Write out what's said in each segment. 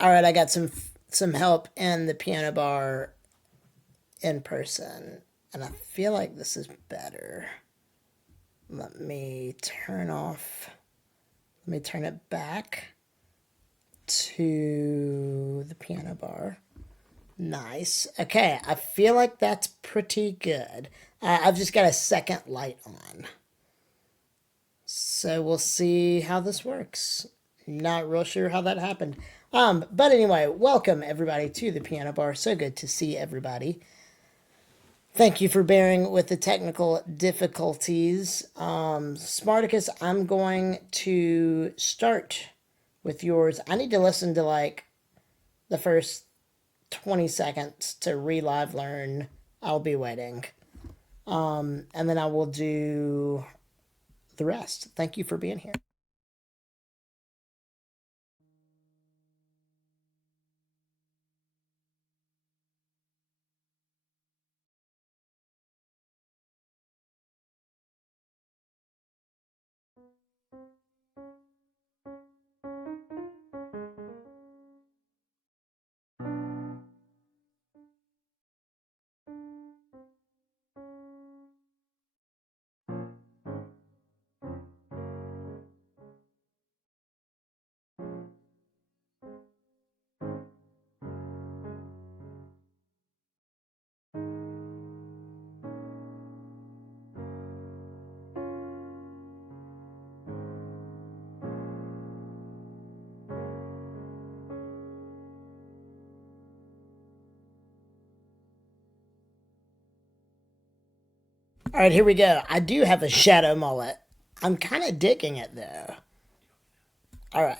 All right, I got some help in the piano bar in person, and I feel like this is better. Let me turn it back to the piano bar. Nice. Okay, I feel like that's pretty good. I've just got a second light on. So we'll see how this works. Not real sure how that happened. But anyway, welcome everybody to the piano bar. So good to see everybody. Thank you for bearing with the technical difficulties. Smarticus, I'm going to start with yours. I need to listen to like the first 20 seconds to relive learn. I'll be waiting. And then I will do the rest. Thank you for being here. All right, here we go. I do have a shadow mullet. I'm kind of digging it though. All right.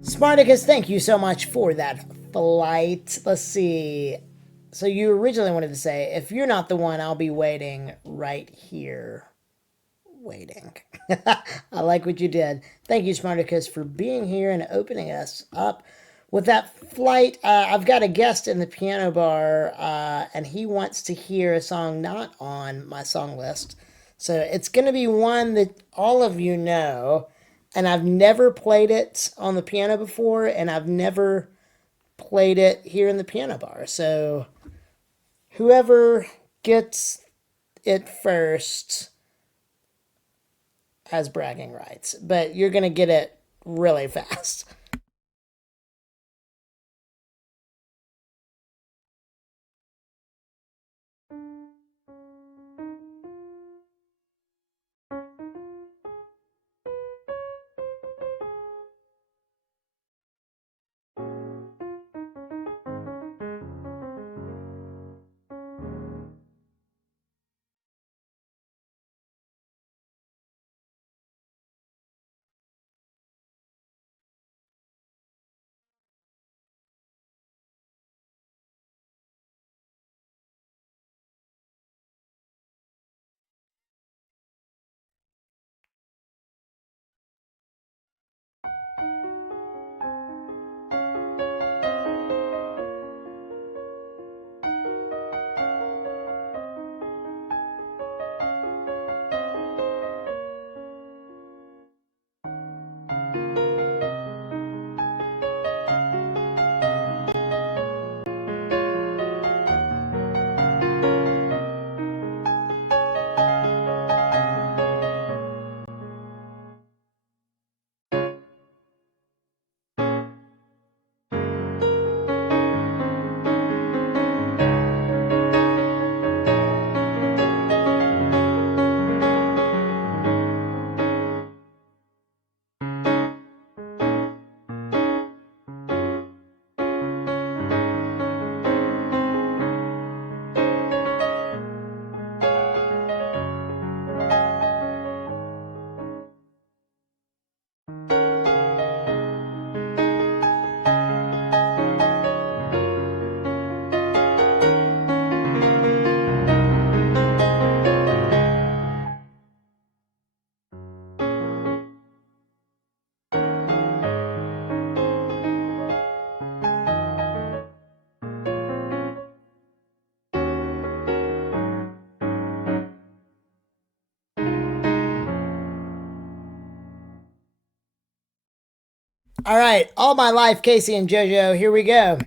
Smarticus, thank you so much for that flight. Let's see. So you originally wanted to say, if you're not the one, I'll be waiting right here. Waiting. I like what you did. Thank you, Smarticus, for being here and opening us up with that flight. I've got a guest in the piano bar, and he wants to hear a song not on my song list. So it's going to be one that all of you know, and I've never played it on the piano before, and I've never played it here in the piano bar. So whoever gets it first has bragging rights, but you're going to get it really fast. All right, All My Life, Casey and JoJo, here we go.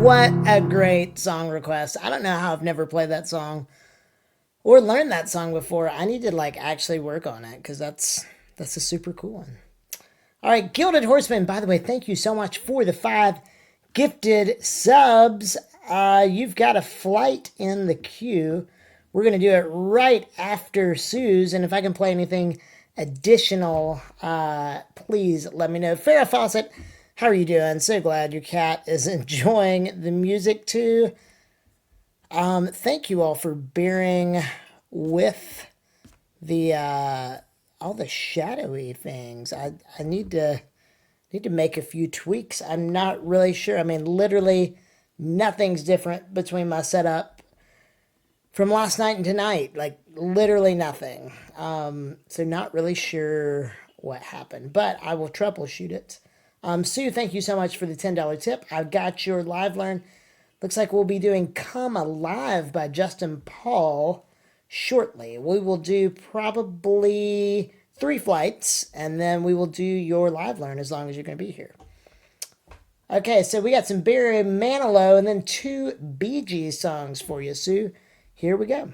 What a great song request. I don't know how I've never played that song or learned that song before. I need to like actually work on it because that's a super cool one. All right, Gilded Horseman. By the way, thank you so much for the 5 gifted subs. You've got a flight in the queue. We're gonna do it right after Sue's, and if I can play anything additional, please let me know. Farrah Fawcett, how are you doing? So glad your cat is enjoying the music too. Thank you all for bearing with the all the shadowy things. I need to make a few tweaks. I'm not really sure. I mean, literally nothing's different between my setup from last night and tonight. Like literally nothing. So not really sure what happened, but I will troubleshoot it. Sue, thank you so much for the $10 tip. I've got your live learn. Looks like we'll be doing Come Alive by Justin Paul shortly. We will do probably 3 flights, and then we will do your live learn as long as you're going to be here. Okay, so we got some Barry Manilow and then 2 Bee Gees songs for you, Sue. Here we go.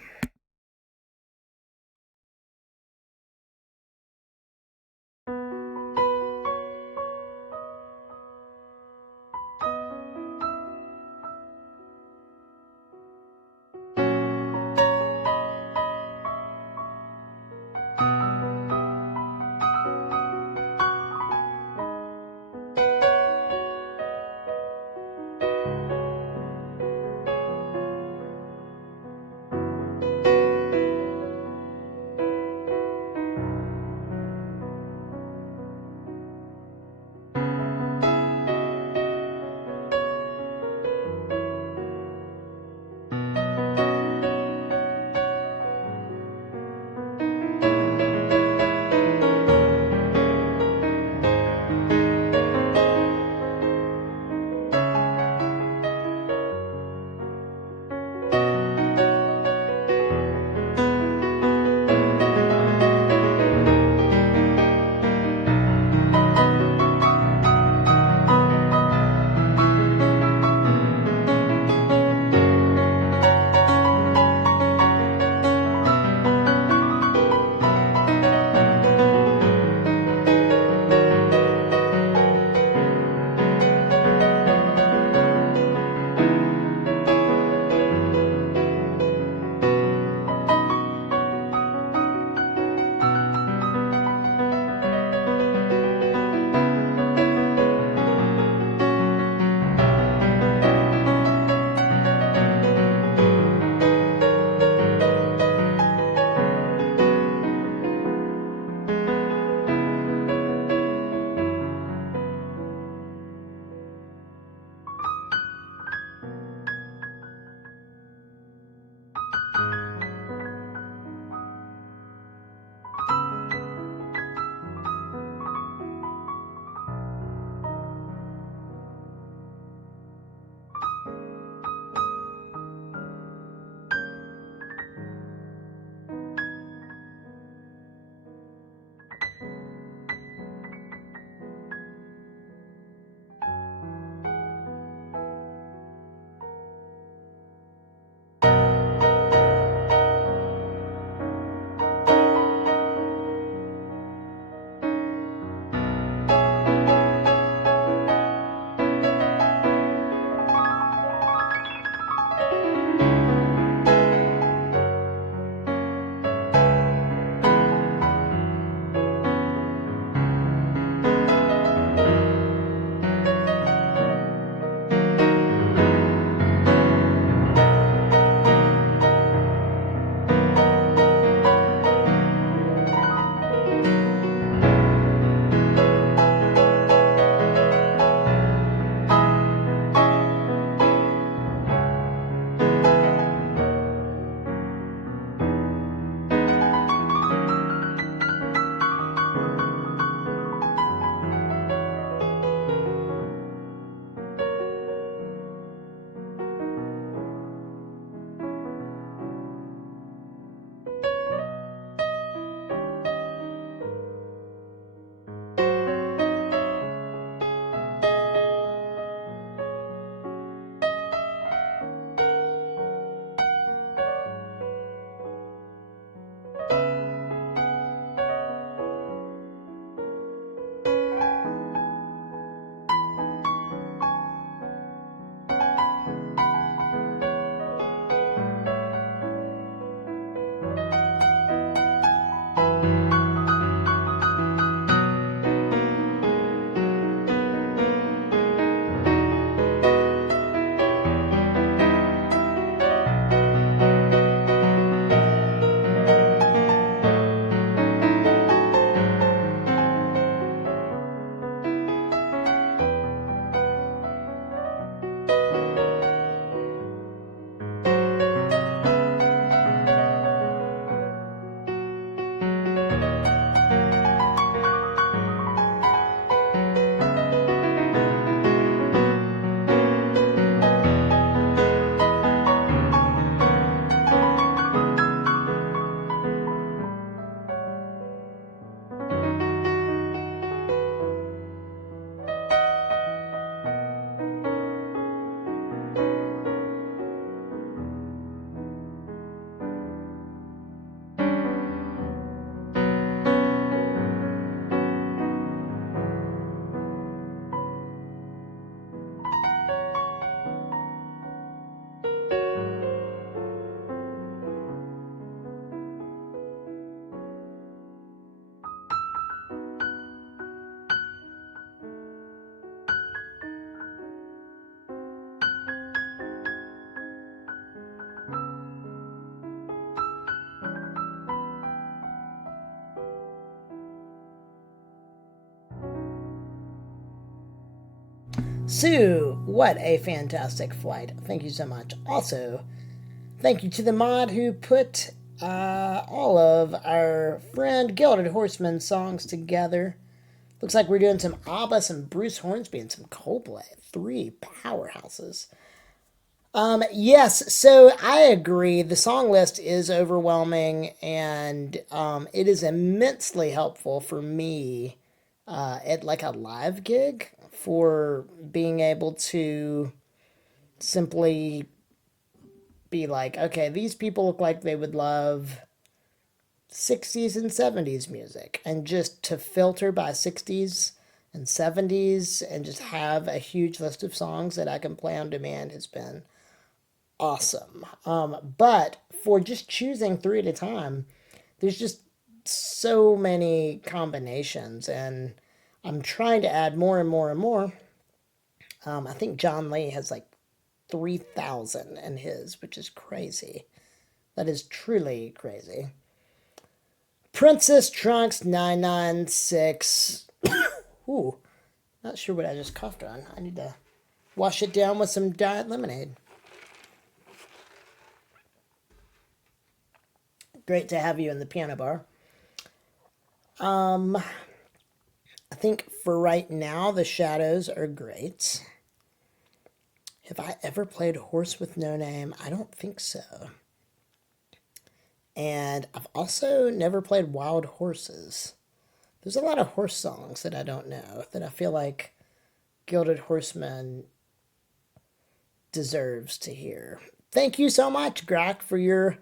Sue, what a fantastic flight. Thank you so much. Also, thank you to the mod who put all of our friend Gilded Horseman songs together. Looks like we're doing some ABBA, some Bruce Hornsby, and some Coldplay. 3 powerhouses. Yes, so I agree. The song list is overwhelming, and it is immensely helpful for me at like a live gig for being able to simply be like, okay, these people look like they would love 60s and 70s music, and just to filter by 60s and 70s and just have a huge list of songs that I can play on demand has been awesome. But for just choosing 3 at a time, there's just so many combinations, and I'm trying to add more and more and more. I think John Lee has like 3,000 in his, which is crazy. That is truly crazy. Princess Trunks 996. Ooh, not sure what I just coughed on. I need to wash it down with some diet lemonade. Great to have you in the piano bar. I think for right now, the Shadows are great. Have I ever played Horse with No Name? I don't think so. And I've also never played Wild Horses. There's a lot of horse songs that I don't know, that I feel like Gilded Horseman deserves to hear. Thank you so much, Grok, for your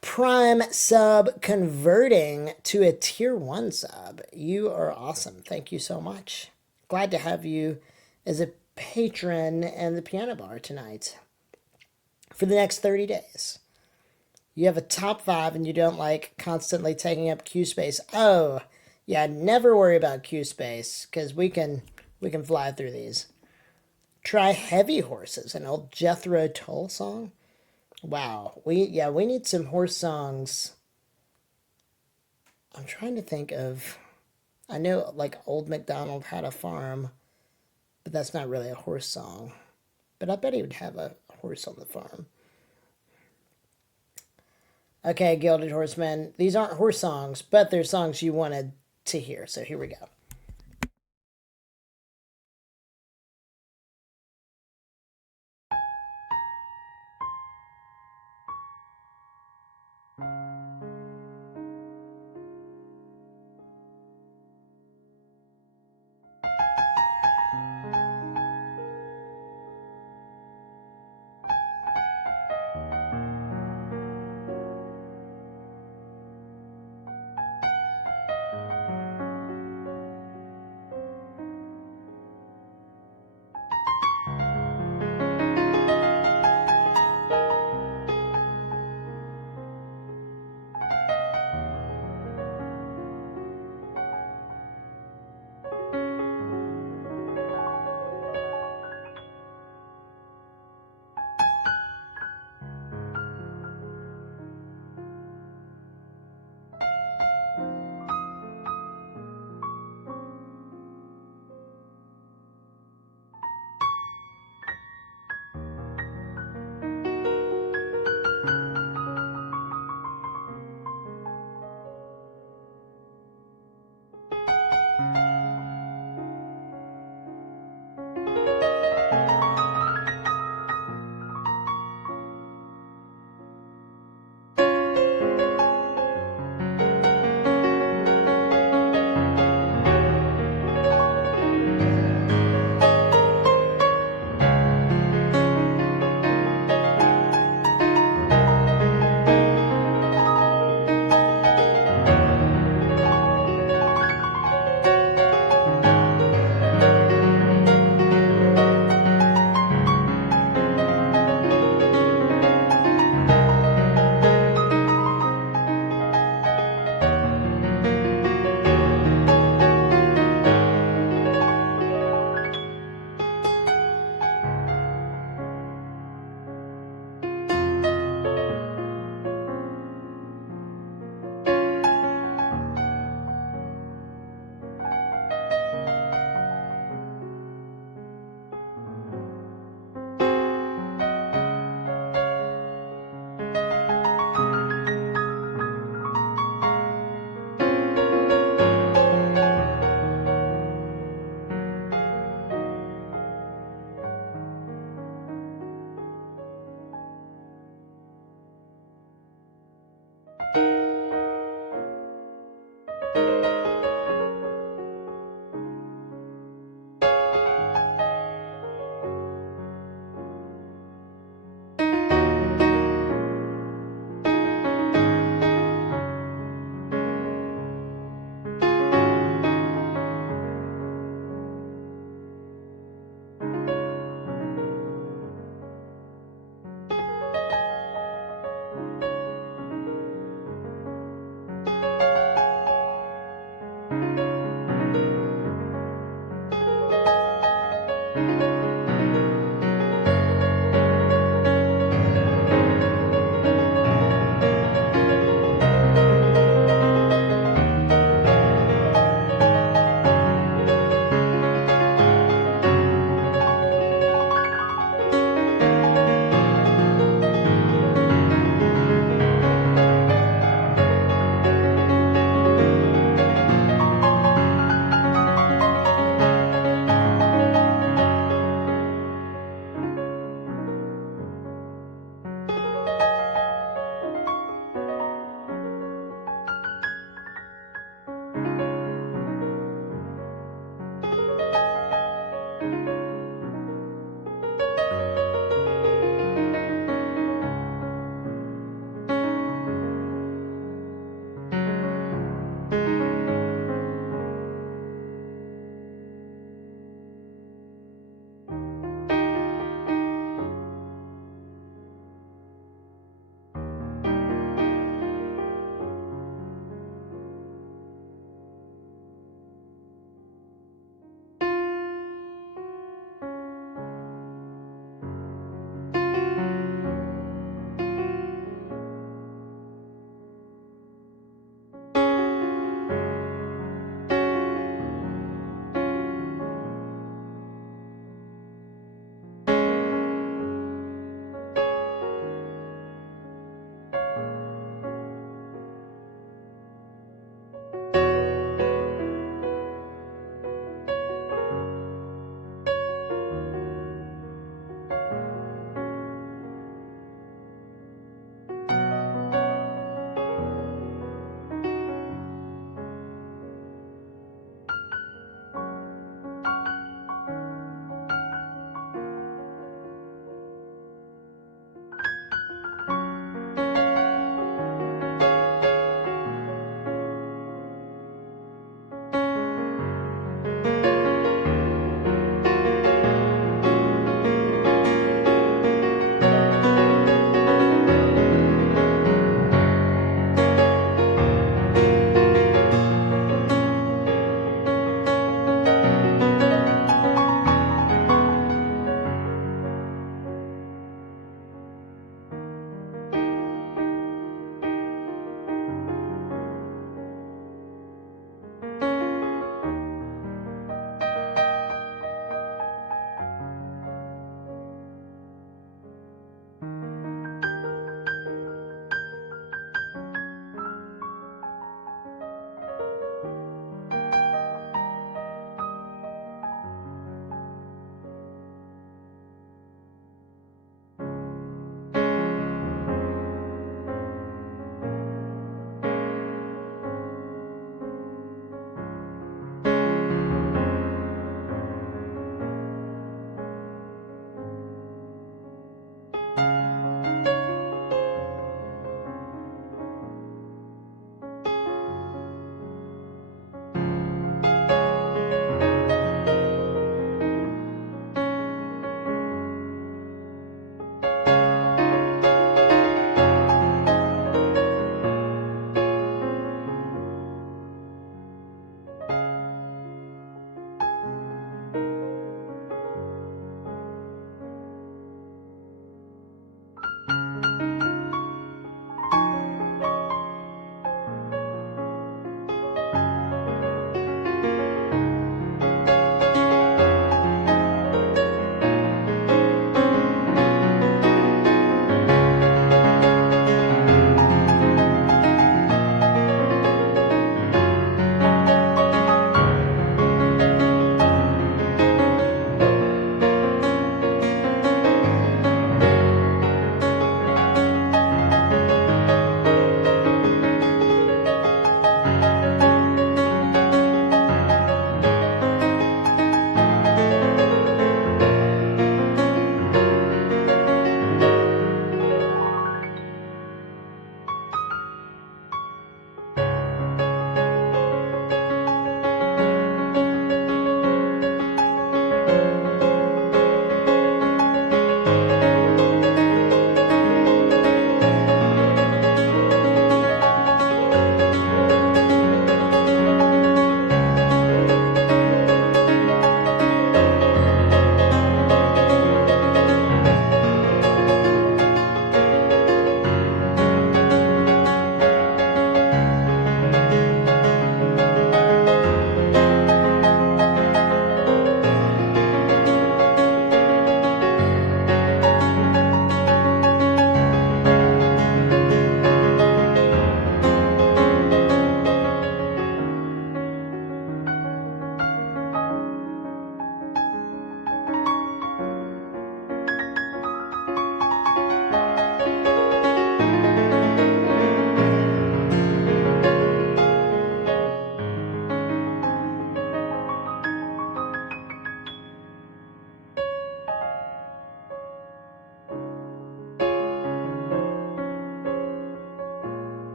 Prime sub converting to a tier 1 sub. You are awesome. Thank you so much. Glad to have you as a patron in the piano bar tonight for the next 30 days. You have a top 5 and you don't like constantly taking up queue space. Oh, yeah, never worry about queue space because we can fly through these. Try Heavy Horses, an old Jethro Tull song. Wow, we need some horse songs. I'm trying to think of, I know like Old MacDonald Had a Farm, but that's not really a horse song. But I bet he would have a horse on the farm. Okay, Gilded Horseman, these aren't horse songs, but they're songs you wanted to hear, so here we go.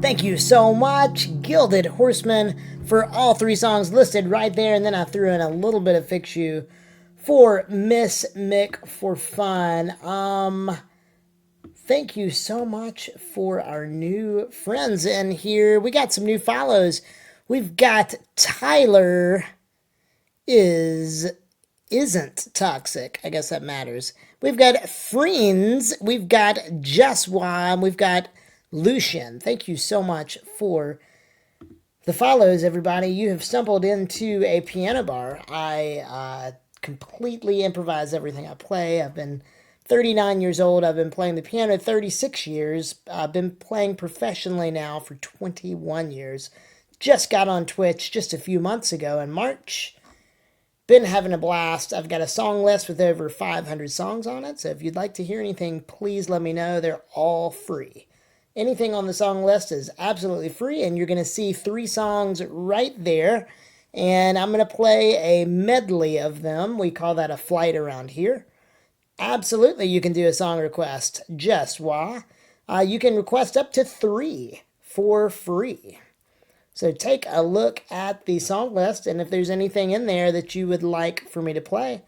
Thank you so much, Gilded Horseman, for all 3 songs listed right there, and then I threw in a little bit of Fix You for Miss Mick for fun. Thank you so much for our new friends in here. We got some new follows. We've got Tyler isn't toxic. I guess that matters. We've got Friends. We've got Jeswa. We've got Lucian. Thank you so much for the follows, everybody. You have stumbled into a piano bar. I completely improvise everything I play. I've been 39 years old. I've been playing the piano 36 years. I've been playing professionally now for 21 years. Just got on Twitch just a few months ago in March. Been having a blast. I've got a song list with over 500 songs on it. So if you'd like to hear anything, please let me know. They're all free. Anything on the song list is absolutely free, and you're going to see 3 songs right there. And I'm going to play a medley of them. We call that a flight around here. Absolutely, you can do a song request. Just why? You can request up to 3 for free. So take a look at the song list, and if there's anything in there that you would like for me to play,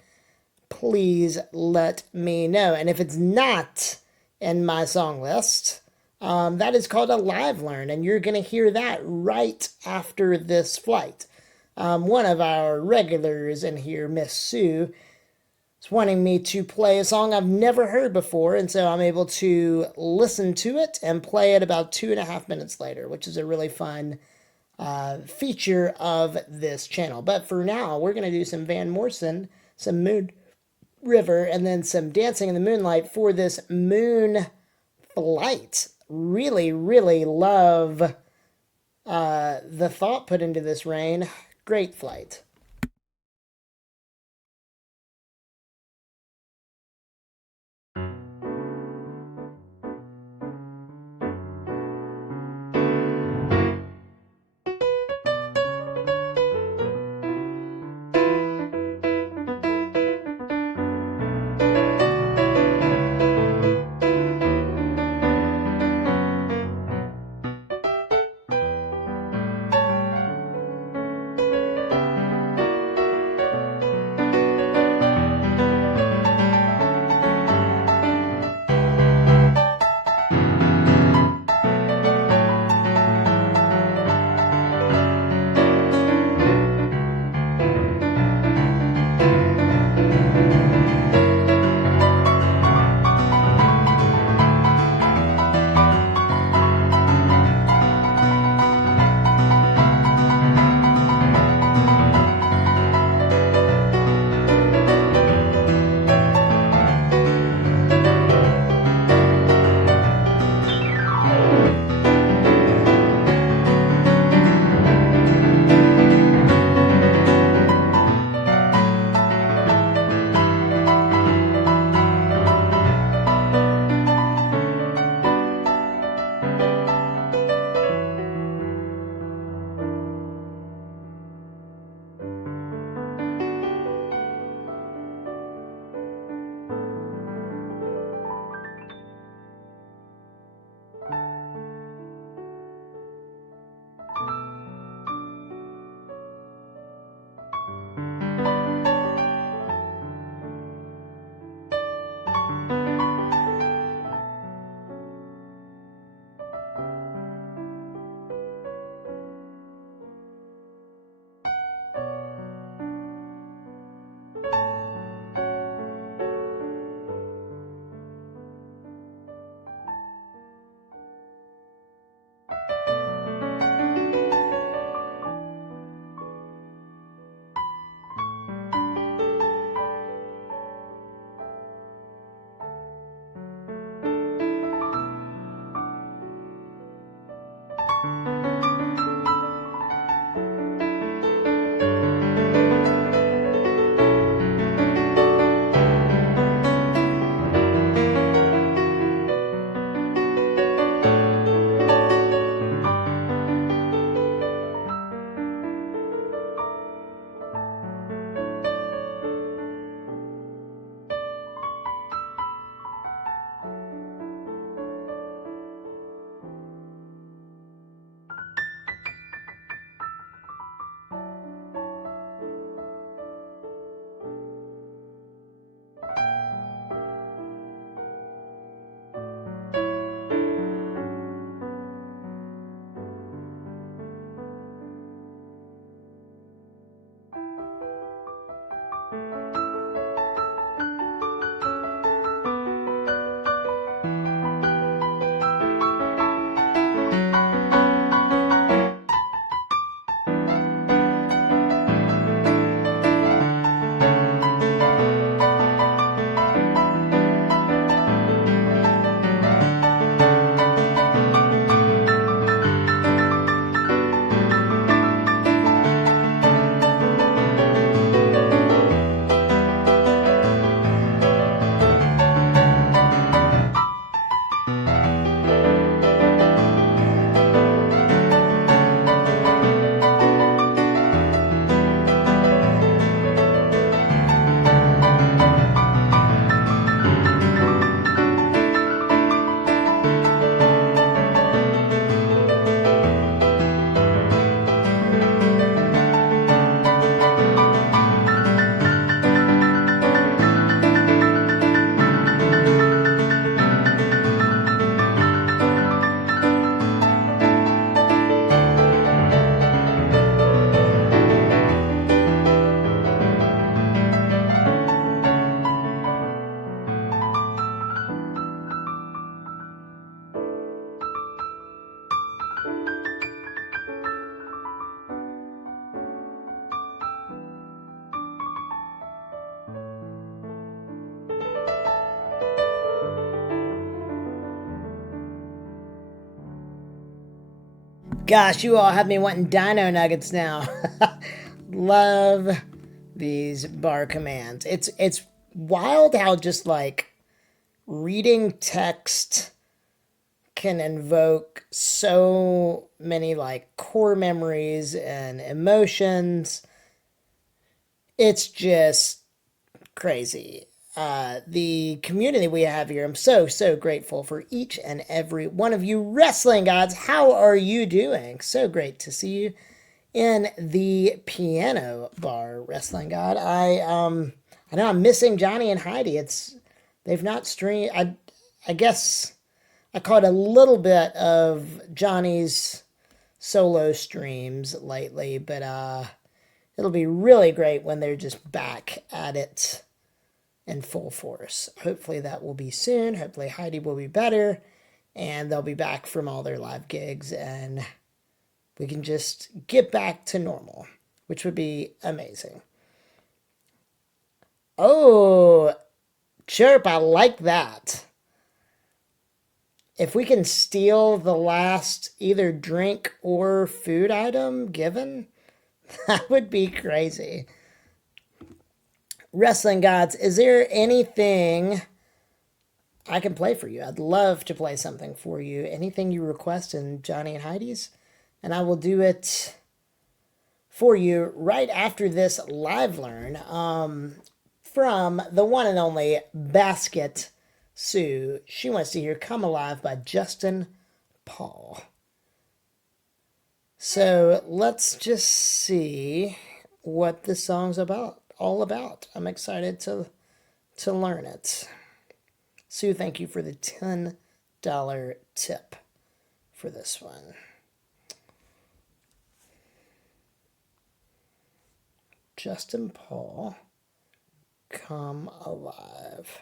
please let me know. And if it's not in my song list, that is called a live learn, and you're going to hear that right after this flight. One of our regulars in here, Miss Sue, is wanting me to play a song I've never heard before, and so I'm able to listen to it and play it about 2.5 minutes later, which is a really fun feature of this channel. But for now, we're going to do some Van Morrison, some Moon River, and then some Dancing in the Moonlight for this moon flight. Really, really love the thought put into this, Rain. Great flight. Gosh, you all have me wanting dino nuggets now. Love these bar commands. It's wild how just like reading text can invoke so many like core memories and emotions. It's just crazy. The community we have here, I'm so grateful for each and every one of you wrestling gods. How are you doing? So great to see you in the piano bar, wrestling god. I know I'm missing Johnny and Heidi. They've not streamed. I guess I caught a little bit of Johnny's solo streams lately, but it'll be really great when they're just back at it in full force. Hopefully that will be soon. Hopefully Heidi will be better and they'll be back from all their live gigs and we can just get back to normal, which would be amazing. Oh, chirp, I like that. If we can steal the last either drink or food item given, that would be crazy. Wrestling gods, is there anything I can play for you? I'd love to play something for you. Anything you request in Johnny and Heidi's, and I will do it for you right after this live learn from the one and only Basket Sue. She wants to hear Come Alive by Justin Paul. So let's just see what this song's all about. I'm excited to learn it. Sue, thank you for the $10 tip for this one. Justin Paul, Come Alive.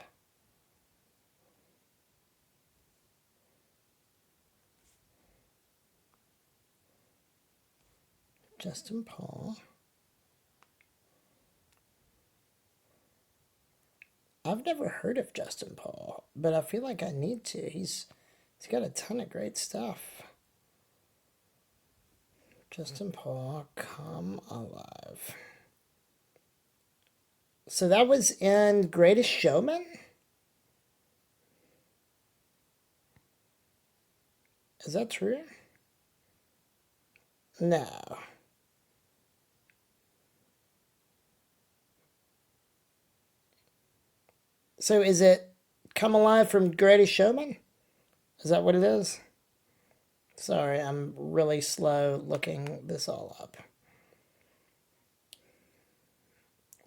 Justin Paul. I've never heard of Justin Paul, but I feel like I need to. He's got a ton of great stuff. Justin Paul, Come Alive. So that was in Greatest Showman? Is that true? No. So is it Come Alive from Greatest Showman? Is that what it is? Sorry, I'm really slow looking this all up.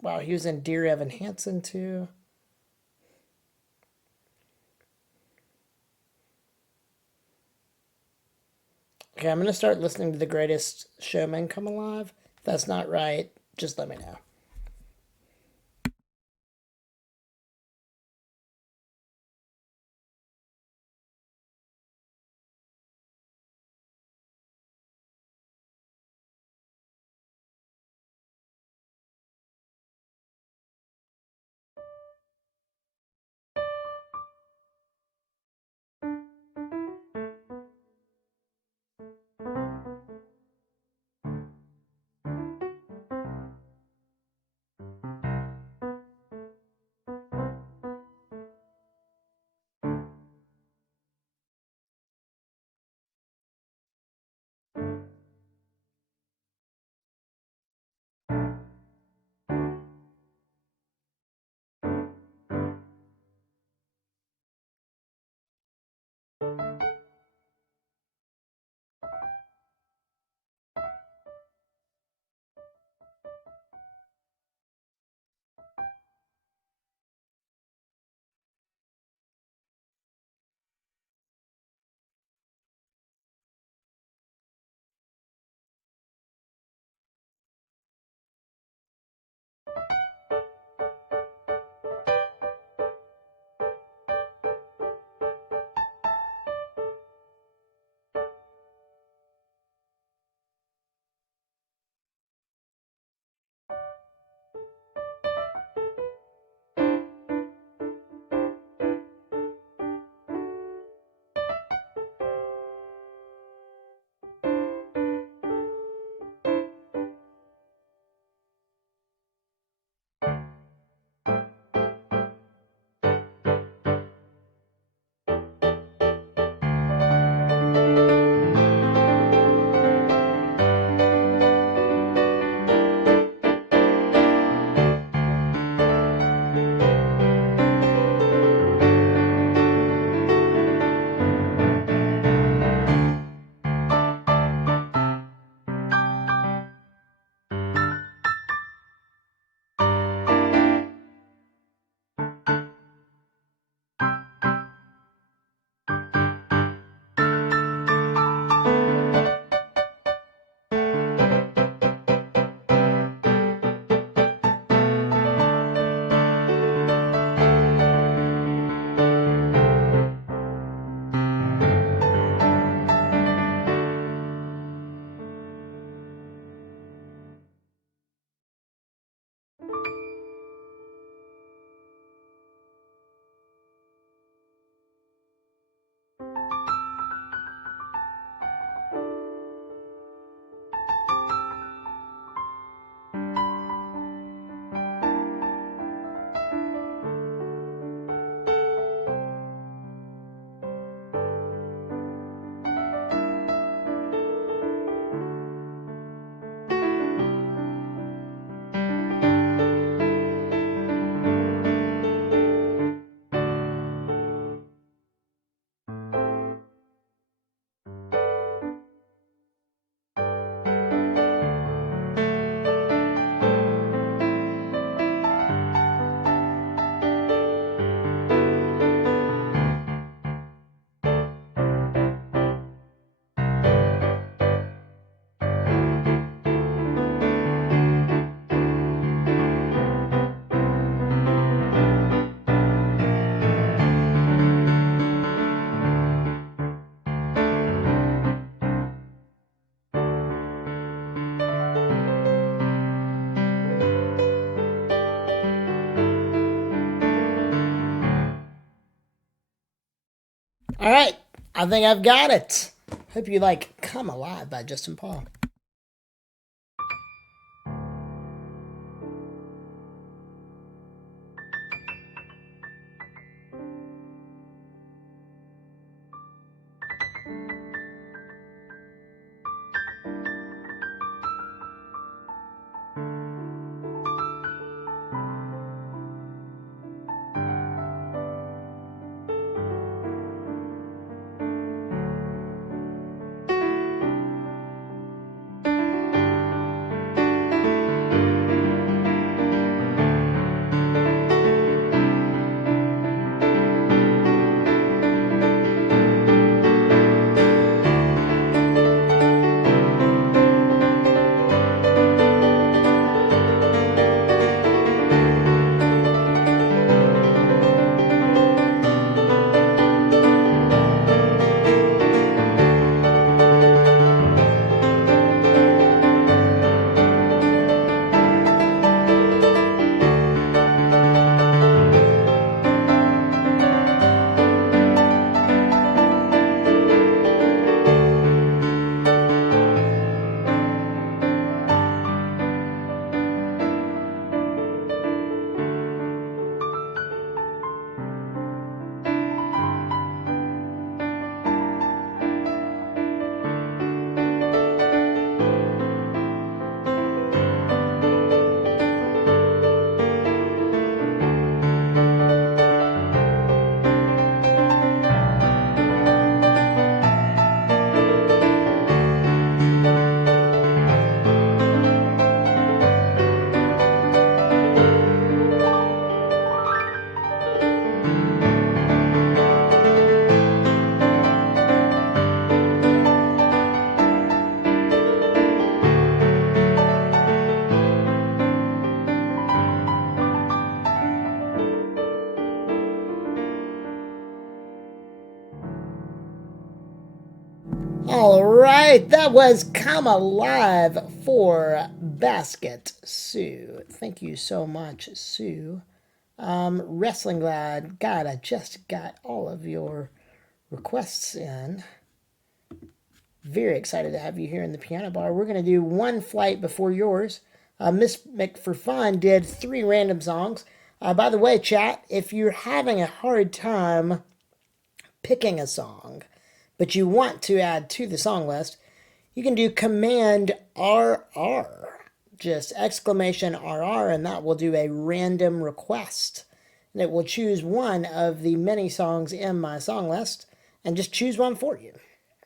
Wow, he was in Dear Evan Hansen too. Okay, I'm going to start listening to The Greatest Showman Come Alive. If that's not right, just let me know. All right, I think I've got it. Hope you like Come Alive by Justin Paul. All right, that was Come Alive for Basket Sue. Thank you so much, Sue. Wrestling Glad, God, I just got all of your requests in. Very excited to have you here in the piano bar. We're going to do one flight before yours. Miss McForFun did 3 random songs. By the way, chat, if you're having a hard time picking a song, but you want to add to the song list, you can do Command RR. Just exclamation RR, and that will do a random request. And it will choose one of the many songs in my song list and just choose one for you.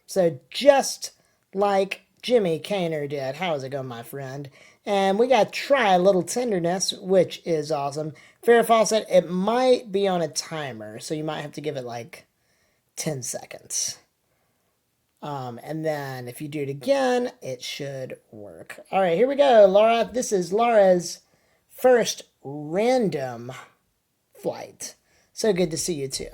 So just like Jimmy Kaner did. How's it going, my friend? And we got Try a Little Tenderness, which is awesome. Farrah Fawcett, it might be on a timer, so you might have to give it like 10 seconds. And then if you do it again, it should work. All right, here we go, Laura. This is Laura's first random flight. So good to see you too.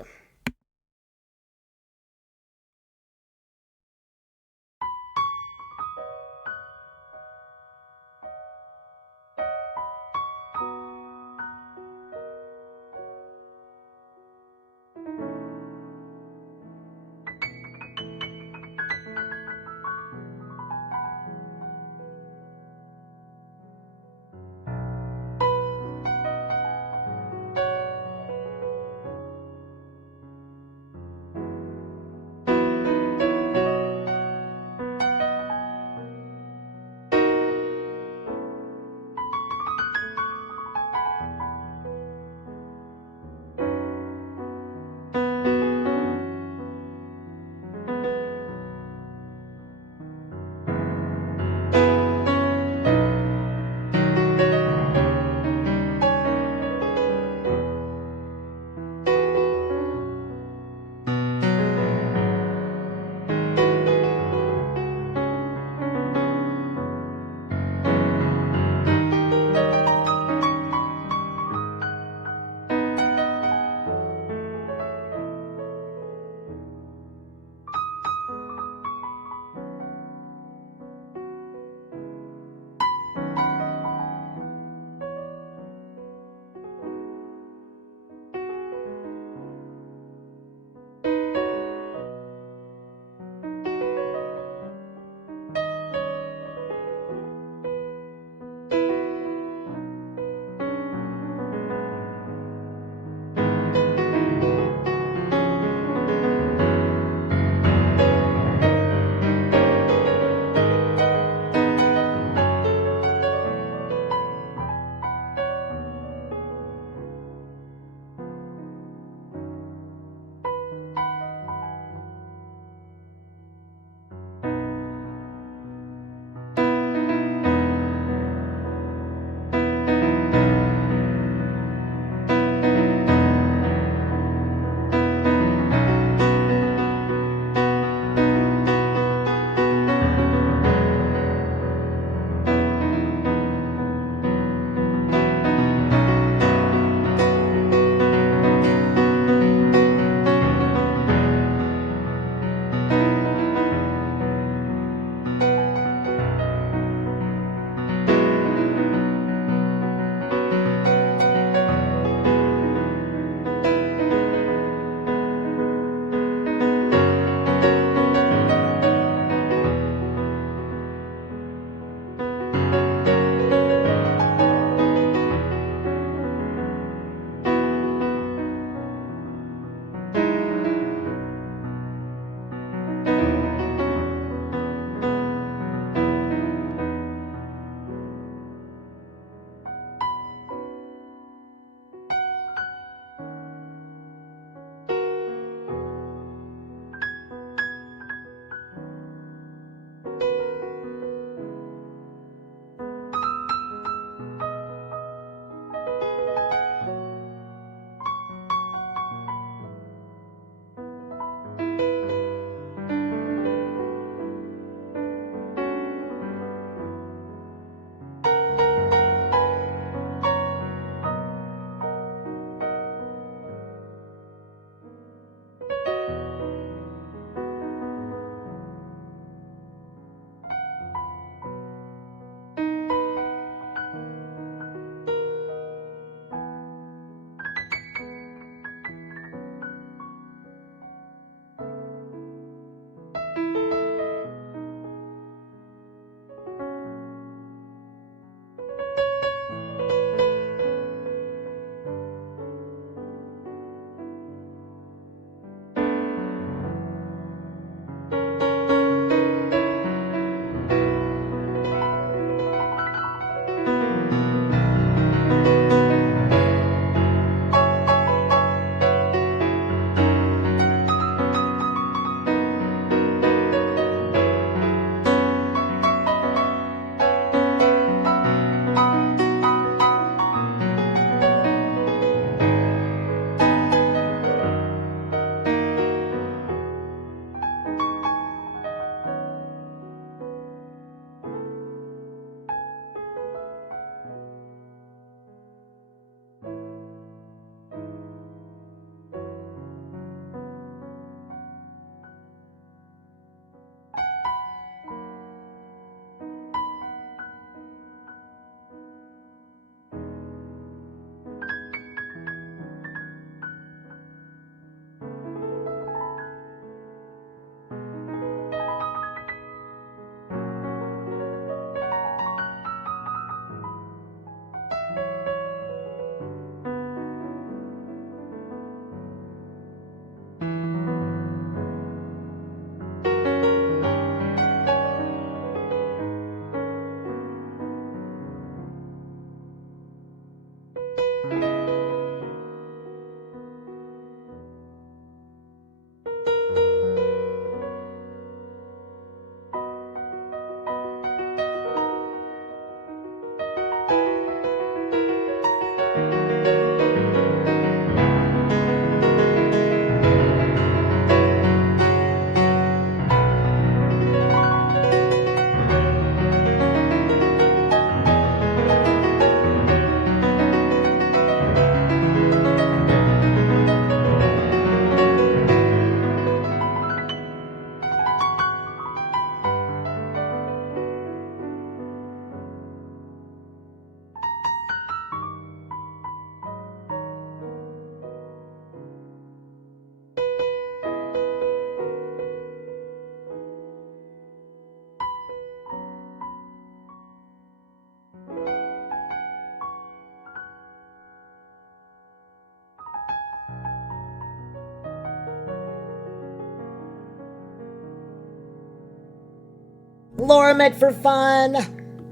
Laura met for fun.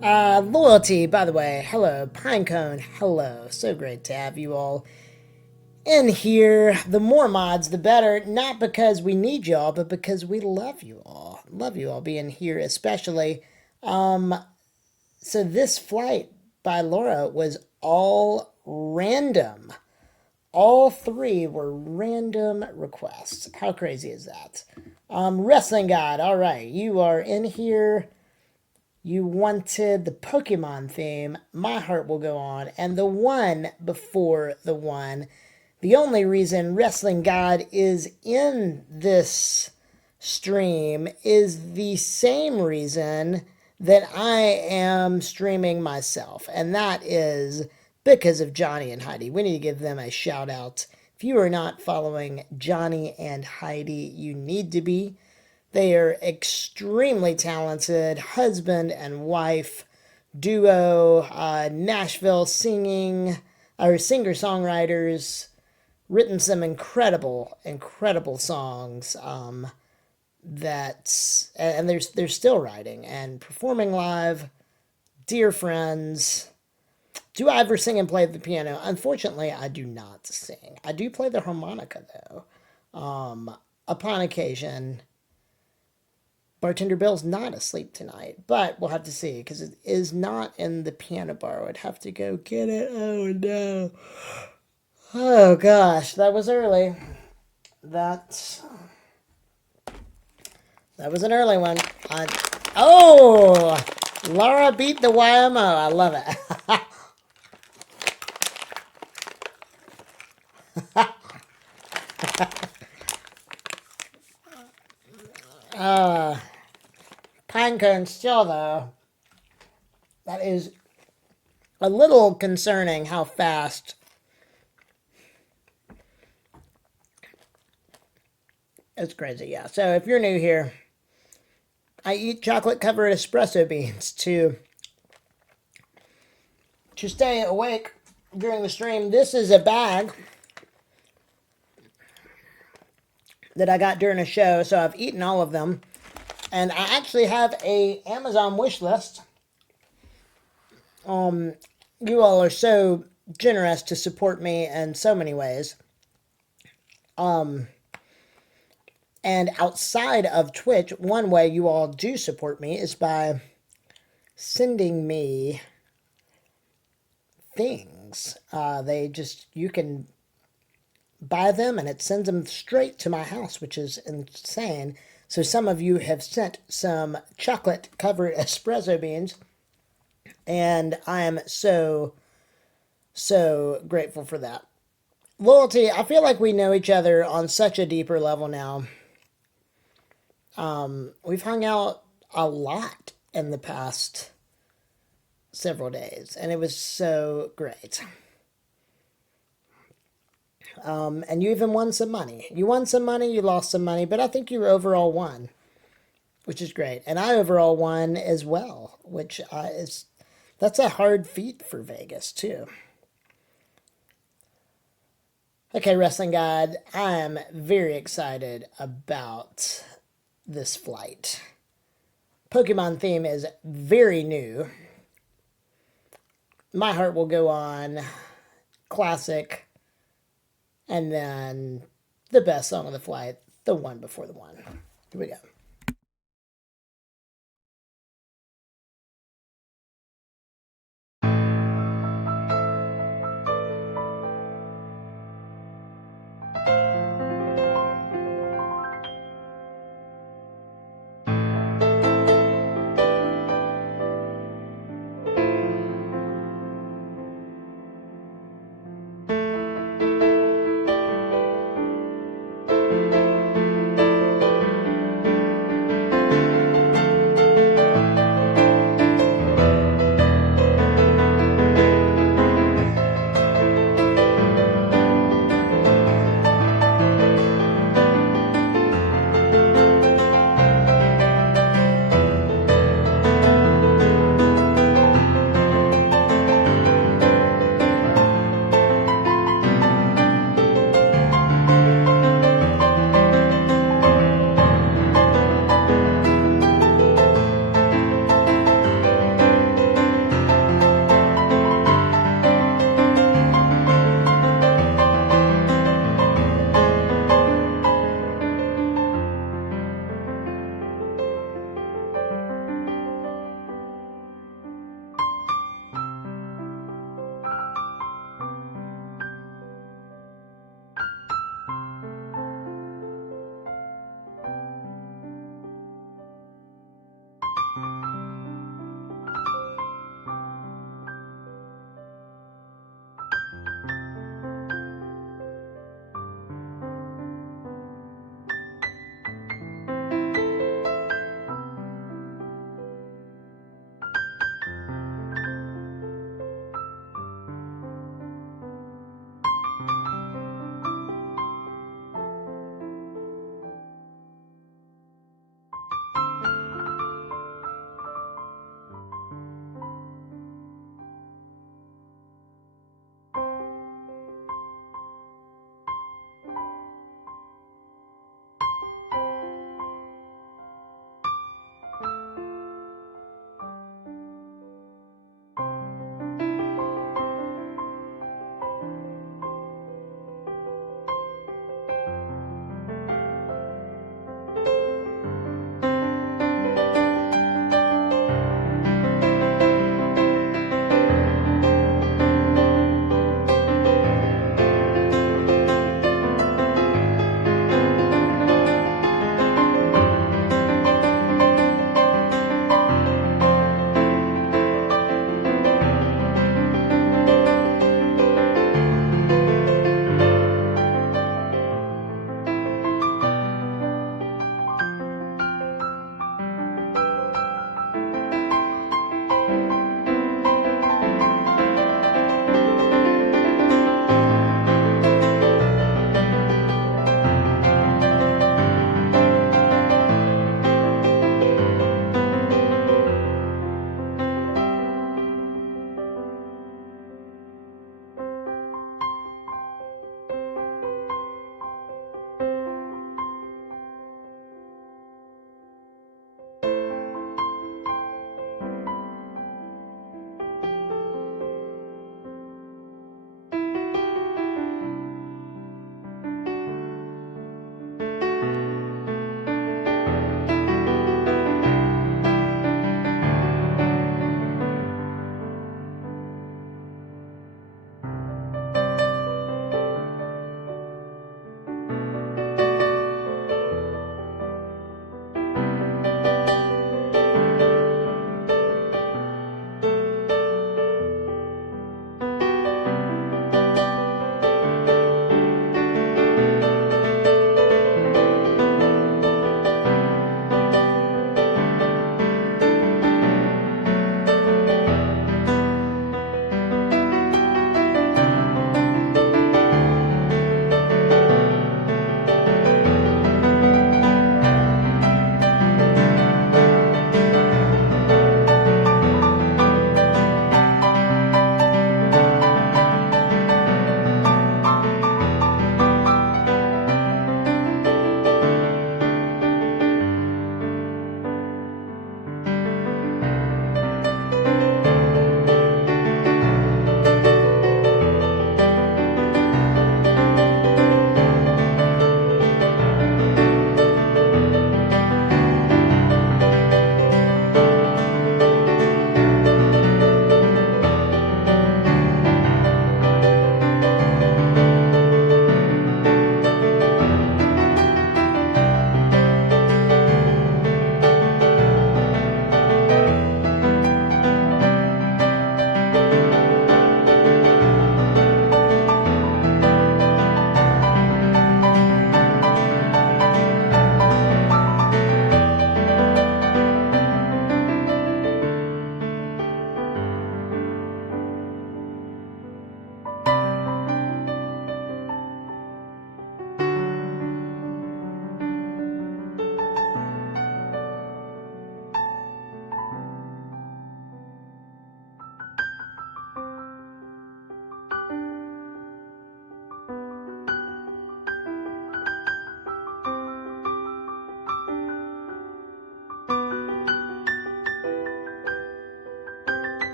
Loyalty, by the way. Hello. Pinecone, hello. So great to have you all in here. The more mods, the better. Not because we need y'all, but because we love you all. Love you all being here, especially. So this flight by Laura was all random. All three were random requests. How crazy is that? Wrestling God, all right. You are in here. You wanted the Pokemon theme. My heart will go on. And the one before the one. The only reason Wrestling God is in this stream is the same reason that I am streaming myself. And that is because of Johnny and Heidi. We need to give them a shout out. If you are not following Johnny and Heidi, you need to be. They are extremely talented husband and wife duo, Nashville singing or singer-songwriters, written some incredible songs and they're still writing and performing live. Dear friends. Do I ever sing and play the piano? Unfortunately, I do not sing. I do play the harmonica, though. Upon occasion. Bartender Bill's not asleep tonight, but we'll have to see, because it is not in the Pianobar. I'd have to go get it. Oh, no. Oh, gosh. That was early. That was an early one. Oh! Laura beat the YMO. I love it. Pinecone still, though. That is a little concerning how fast it's crazy, yeah. So if you're new here, I eat chocolate-covered espresso beans to stay awake during the stream. This is a bag that I got during a show, so I've eaten all of them. And I actually have a Amazon wish list. You all are so generous to support me in so many ways. And outside of Twitch, one way you all do support me is by sending me things. You can buy them and it sends them straight to my house, which is insane. So some of you have sent some chocolate covered espresso beans, and I am so grateful for that. Loyalty, I feel like we know each other on such a deeper level now. We've hung out a lot in the past several days, and it was so great. And you even won some money. You won some money, you lost some money, but I think you overall won, which is great. And I overall won as well, which that's a hard feat for Vegas, too. Okay, Wrestling God, I am very excited about this flight. Pokemon theme is very new. My Heart Will Go On, classic, and then the best song of the flight, the one before the one. Here we go.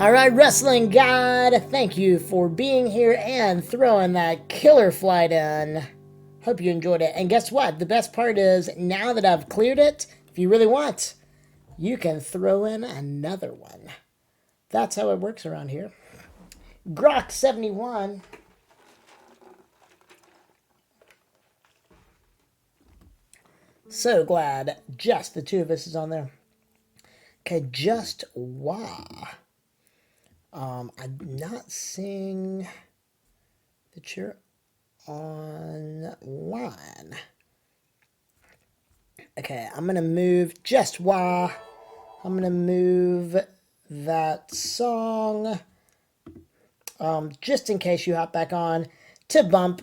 All right, Wrestling God, thank you for being here and throwing that killer flight in. Hope you enjoyed it. And guess what? The best part is, now that I've cleared it, if you really want, you can throw in another one. That's how it works around here. Grok71. So glad just the two of us is on there. Okay, just wah. I'm not seeing that you're online. Okay, I'm going to move just wah. I'm going to move that song, just in case you hop back on, to bump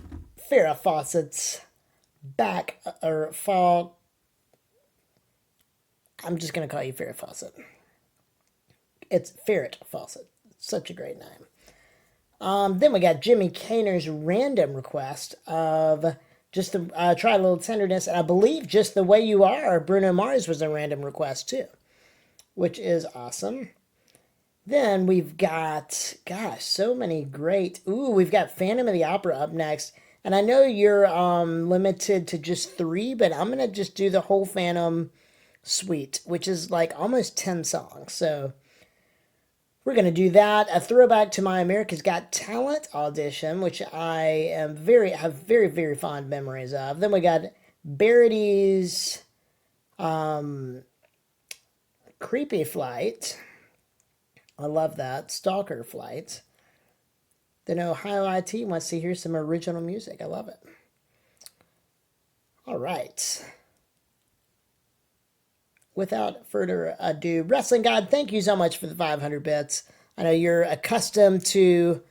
Farrah Fawcett's back, or fall. I'm just going to call you Farrah Fawcett. It's Ferret Fawcett. Such a great name. Then we got Jimmy Kaner's random request of just the Try a Little Tenderness. And I believe Just the Way You Are, Bruno Mars, was a random request too, which is awesome. Then we've got, gosh, so many great. Ooh, we've got Phantom of the Opera up next. And I know you're limited to just 3, but I'm going to just do the whole Phantom suite, which is like almost 10 songs. So we're going to do that. A throwback to my America's Got Talent audition, which I have very, very fond memories of. Then we got Barity's Creepy Flight. I love that. Stalker Flight. Then Ohio IT wants to hear some original music. I love it. All right. Without further ado, Wrestling God, thank you so much for the 500 bits. I know you're accustomed to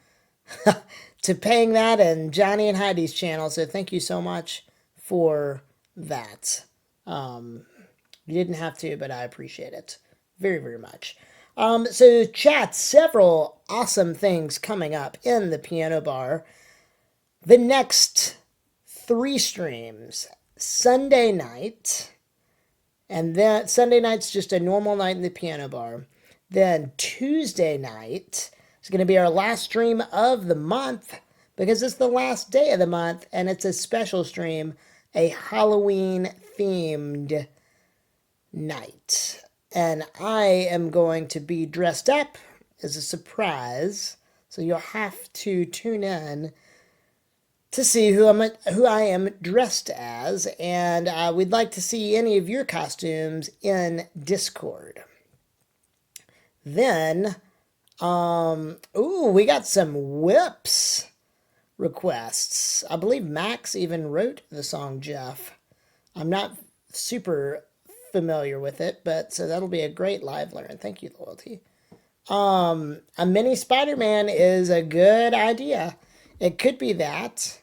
to paying that and Johnny and Heidi's channel, so thank you so much for that. You didn't have to, but I appreciate it very, very much. So chat, several awesome things coming up in the Piano Bar. The next 3 streams, Sunday night. And then Sunday night's just a normal night in the Piano Bar. Then Tuesday night is going to be our last stream of the month, because it's the last day of the month and it's a special stream, a Halloween themed night. And I am going to be dressed up as a surprise, so you'll have to tune in to see who I am dressed as, and we'd like to see any of your costumes in Discord. Then, we got some Whips requests. I believe Max even wrote the song Jeff. I'm not super familiar with it, but so that'll be a great live learn. Thank you, Loyalty. A mini Spider-Man is a good idea. It could be that.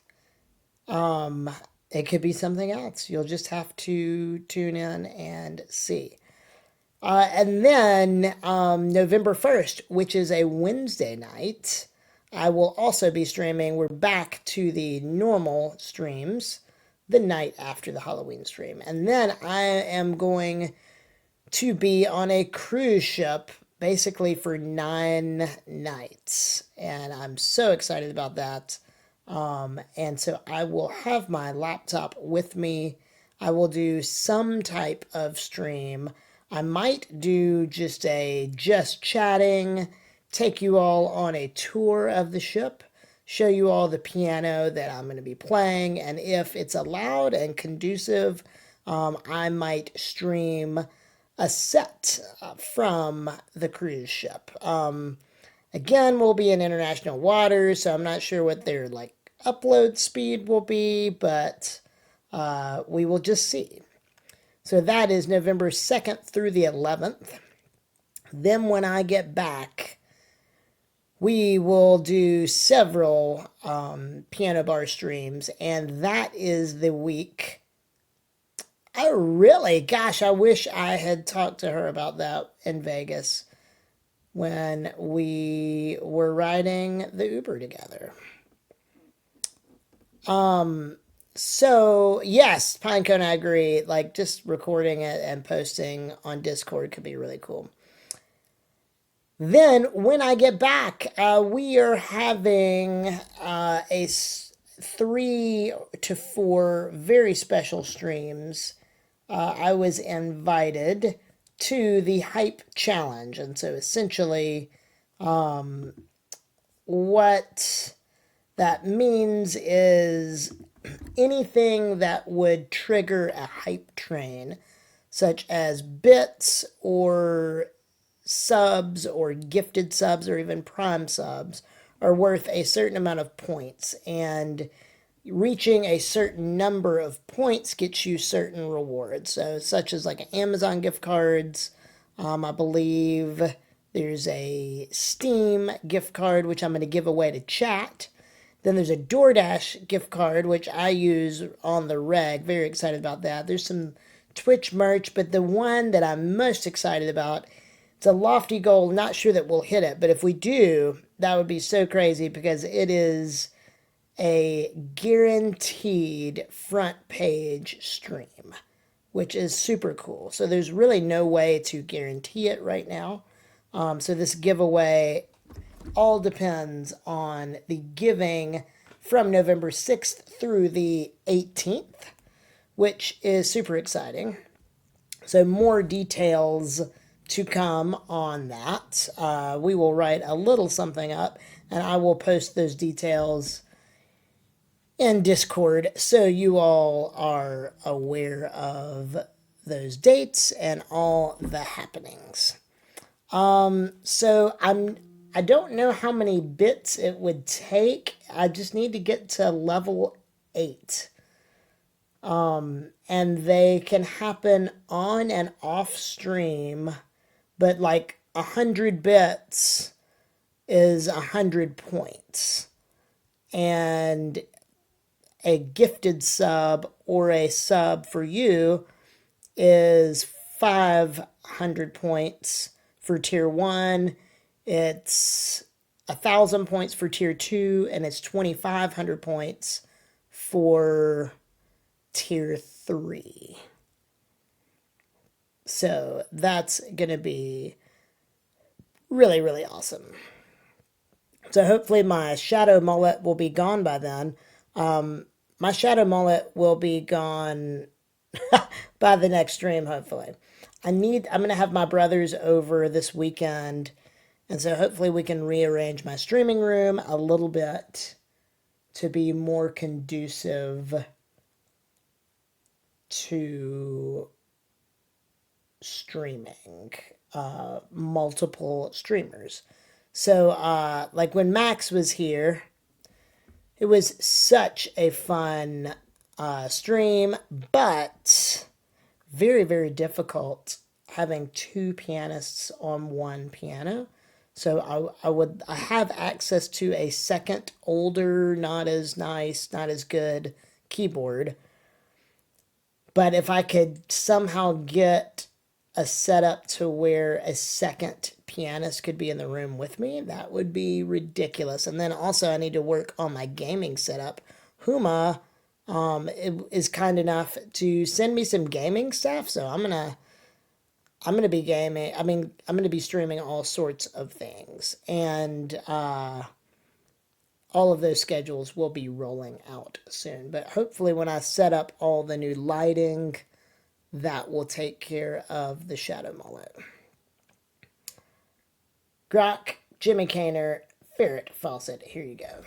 It could be something else. You'll just have to tune in and see. And then November 1st, which is a Wednesday night, I will also be streaming. We're back to the normal streams the night after the Halloween stream. And then I am going to be on a cruise ship basically for 9 nights. And I'm so excited about that. And so I will have my laptop with me. I will do some type of stream. I might do just chatting, take you all on a tour of the ship, show you all the piano that I'm going to be playing, and if it's allowed and conducive, I might stream a set from the cruise ship. Again, we'll be in international waters, so I'm not sure what their upload speed will be, but we will just see. So that is November 2nd through the 11th. Then when I get back, we will do several Piano Bar streams, and that is the week. I wish I had talked to her about that in Vegas when we were riding the Uber together. So yes, Pinecone, I agree. Just recording it and posting on Discord could be really cool. Then when I get back, we are having 3 to 4 very special streams. I was invited to the Hype Challenge. And so essentially, what that means is anything that would trigger a hype train, such as bits or subs or gifted subs or even prime subs, are worth a certain amount of points. And reaching a certain number of points gets you certain rewards. So, such as like Amazon gift cards, I believe there's a Steam gift card, which I'm going to give away to chat. Then there's a DoorDash gift card, which I use on the reg. Very excited about that. There's some Twitch merch, but the one that I'm most excited about, it's a lofty goal. Not sure that we'll hit it, but if we do, that would be so crazy because it is a guaranteed front page stream, which is super cool. So there's really no way to guarantee it right now. So this giveaway all depends on the giving from November 6th through the 18th, which is super exciting. So more details to come on that. We will write a little something up and I will post those details in Discord so you all are aware of those dates and all the happenings. So I don't know how many bits it would take. I just need to get to level 8. And they can happen on and off stream, but like 100 bits is 100 points. And a gifted sub or a sub for you is 500 points for tier 1. It's 1,000 points for tier 2, and it's 2,500 points for tier 3. So that's going to be really, really awesome. So hopefully my shadow mullet will be gone by then. My shadow mullet will be gone by the next stream, hopefully. I'm going to have my brothers over this weekend, and so hopefully we can rearrange my streaming room a little bit to be more conducive to streaming multiple streamers. So, like when Max was here, it was such a fun stream, but very, very difficult having 2 pianists on one piano. So I have access to a second, older, not as nice, not as good keyboard. But if I could somehow get a setup to where a second pianist could be in the room with me, that would be ridiculous. And then also I need to work on my gaming setup. Huma is kind enough to send me some gaming stuff, so I'm gonna be gaming. I'm gonna be streaming all sorts of things, and all of those schedules will be rolling out soon. But hopefully, when I set up all the new lighting, that will take care of the shadow mullet. Grok, Jimmy Caner, Ferret Fawcett. Here you go.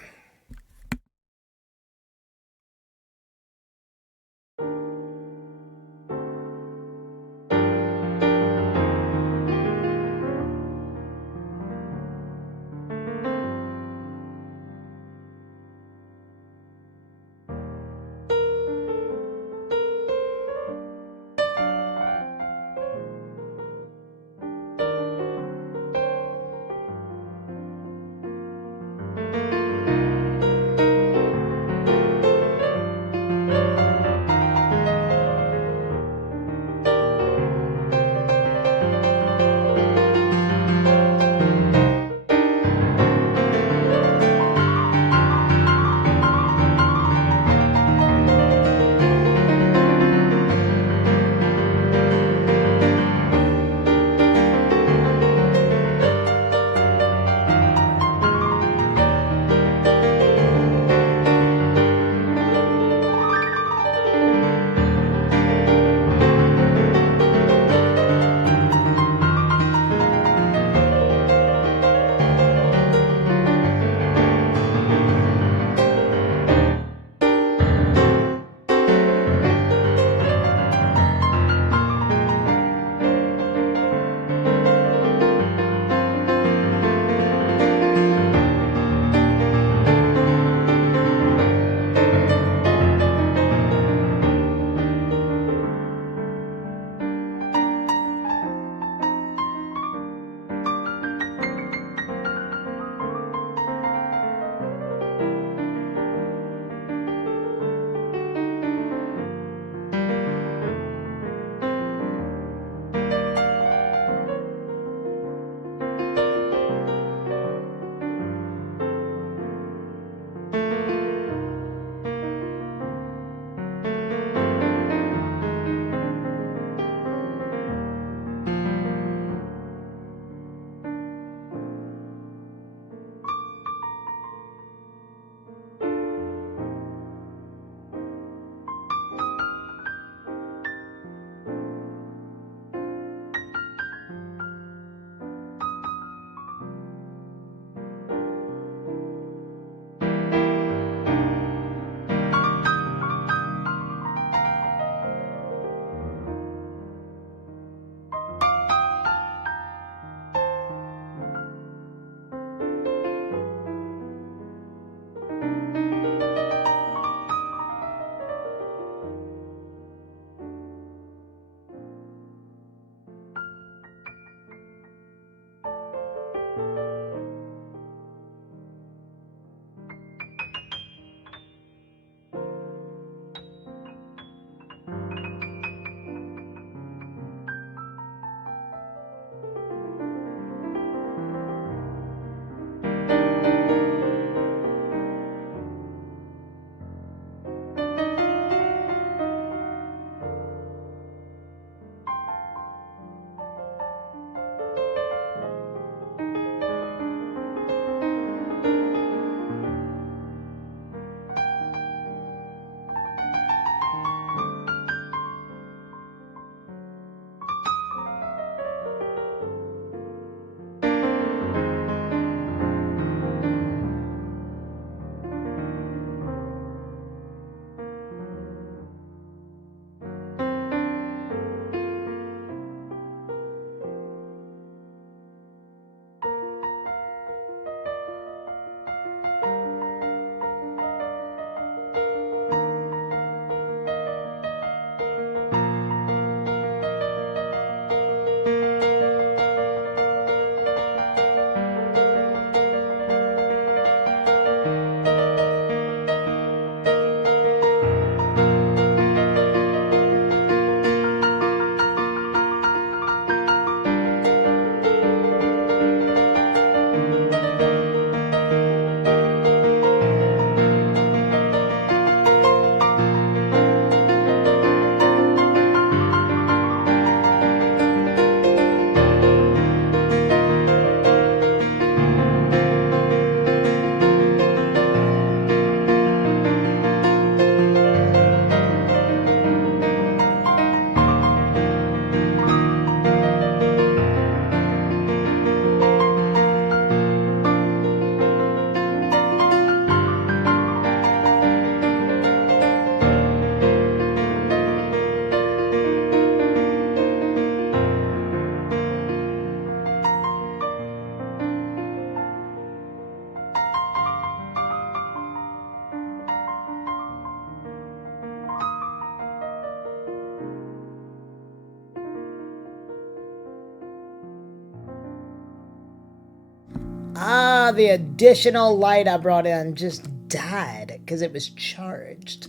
Ah, the additional light I brought in just died because it was charged.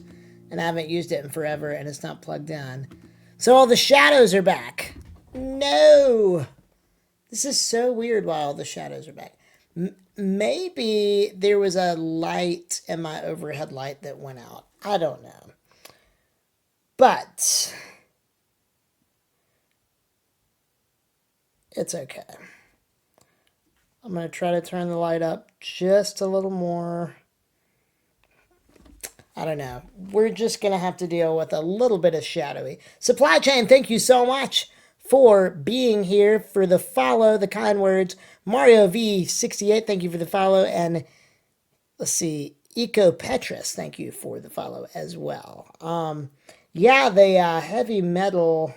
And I haven't used it in forever and it's not plugged in. So all the shadows are back. No! This is so weird why all the shadows are back. Maybe there was a light in my overhead light that went out. I don't know. But it's okay. I'm going to try to turn the light up just a little more. I don't know. We're just going to have to deal with a little bit of shadowy. Supply Chain, thank you so much for being here, for the follow, the kind words. Mario V68, thank you for the follow. And let's see, Eco Petrus, thank you for the follow as well. Yeah, the heavy metal.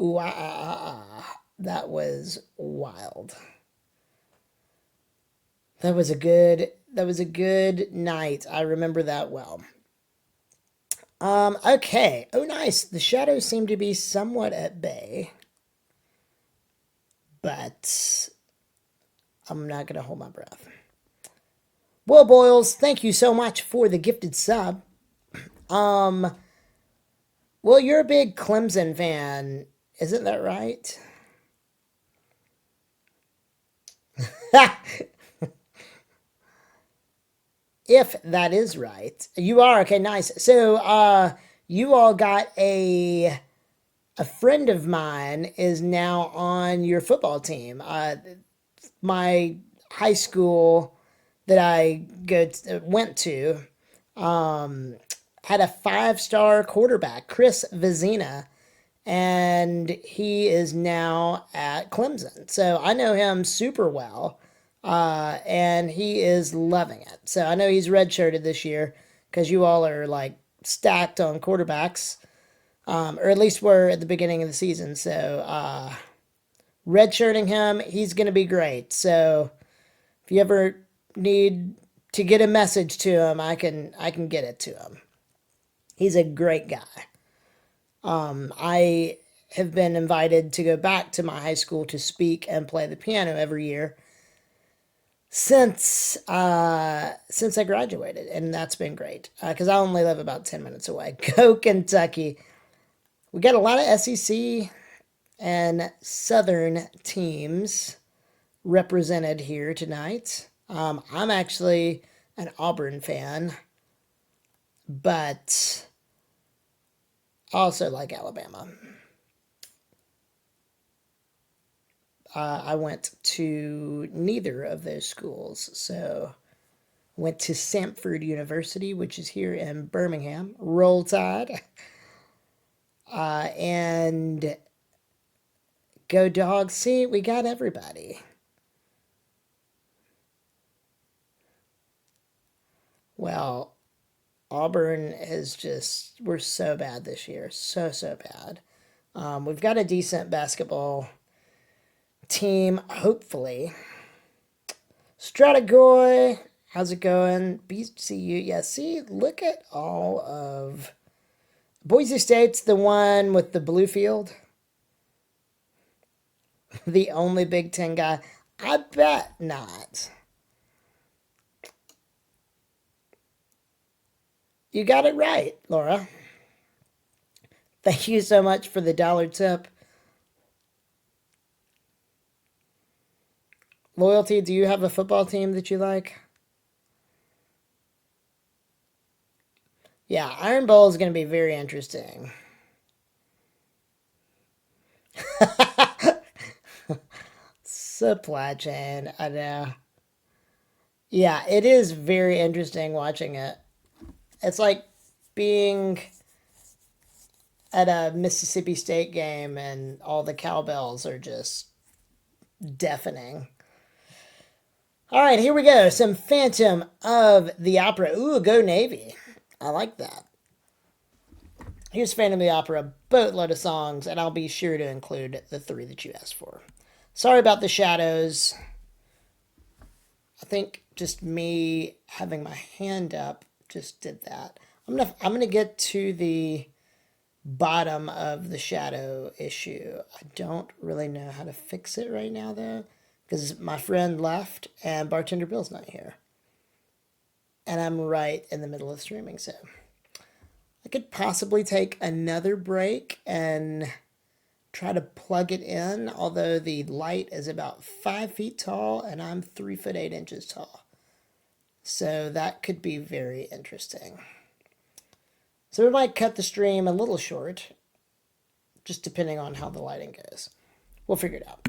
Ooh, that was wild. That was a good night. I remember that well. Okay. Oh, nice. The shadows seem to be somewhat at bay. But I'm not going to hold my breath. Will Boyles, thank you so much for the gifted sub. Well, you're a big Clemson fan. Isn't that right? If that is right. You are? Okay, nice. So, you all got a friend of mine is now on your football team. My high school that I went to had a 5-star quarterback, Chris Vizina, and he is now at Clemson. So I know him super well, and he is loving it. So I know he's redshirted this year because you all are like stacked on quarterbacks, or at least were at the beginning of the season. So redshirting him, he's going to be great. So if you ever need to get a message to him, I can get it to him. He's a great guy. I have been invited to go back to my high school to speak and play the piano every year since I graduated, and that's been great because I only live about 10 minutes away. Go Kentucky! We got a lot of SEC and Southern teams represented here tonight. I'm actually an Auburn fan, but also like Alabama. I went to neither of those schools, so went to Samford University, which is here in Birmingham. Roll Tide. And go Dogs. See, we got everybody. Well, Auburn is just, we're so bad this year. So bad. We've got a decent basketball team, hopefully. Stratagoy, how's it going? BCU, yeah, see, look at all of... Boise State's the one with the blue field. The only Big Ten guy. I bet not. You got it right, Laura. Thank you so much for the dollar tip. Loyalty, do you have a football team that you like? Yeah, Iron Bowl is going to be very interesting. Supply chain, I know. Yeah, it is very interesting watching it. It's like being at a Mississippi State game and all the cowbells are just deafening. All right, here we go. Some Phantom of the Opera. Ooh, go Navy. I like that. Here's Phantom of the Opera, boatload of songs, and I'll be sure to include the 3 that you asked for. Sorry about the shadows. I think just me having my hand up just did that. I'm gonna get to the bottom of the shadow issue. I don't really know how to fix it right now though, because my friend left and bartender Bill's not here. And I'm right in the middle of streaming, so I could possibly take another break and try to plug it in, although the light is about 5 feet tall and I'm 3 foot 8 inches tall. So that could be very interesting. So we might cut the stream a little short, just depending on how the lighting goes. We'll figure it out.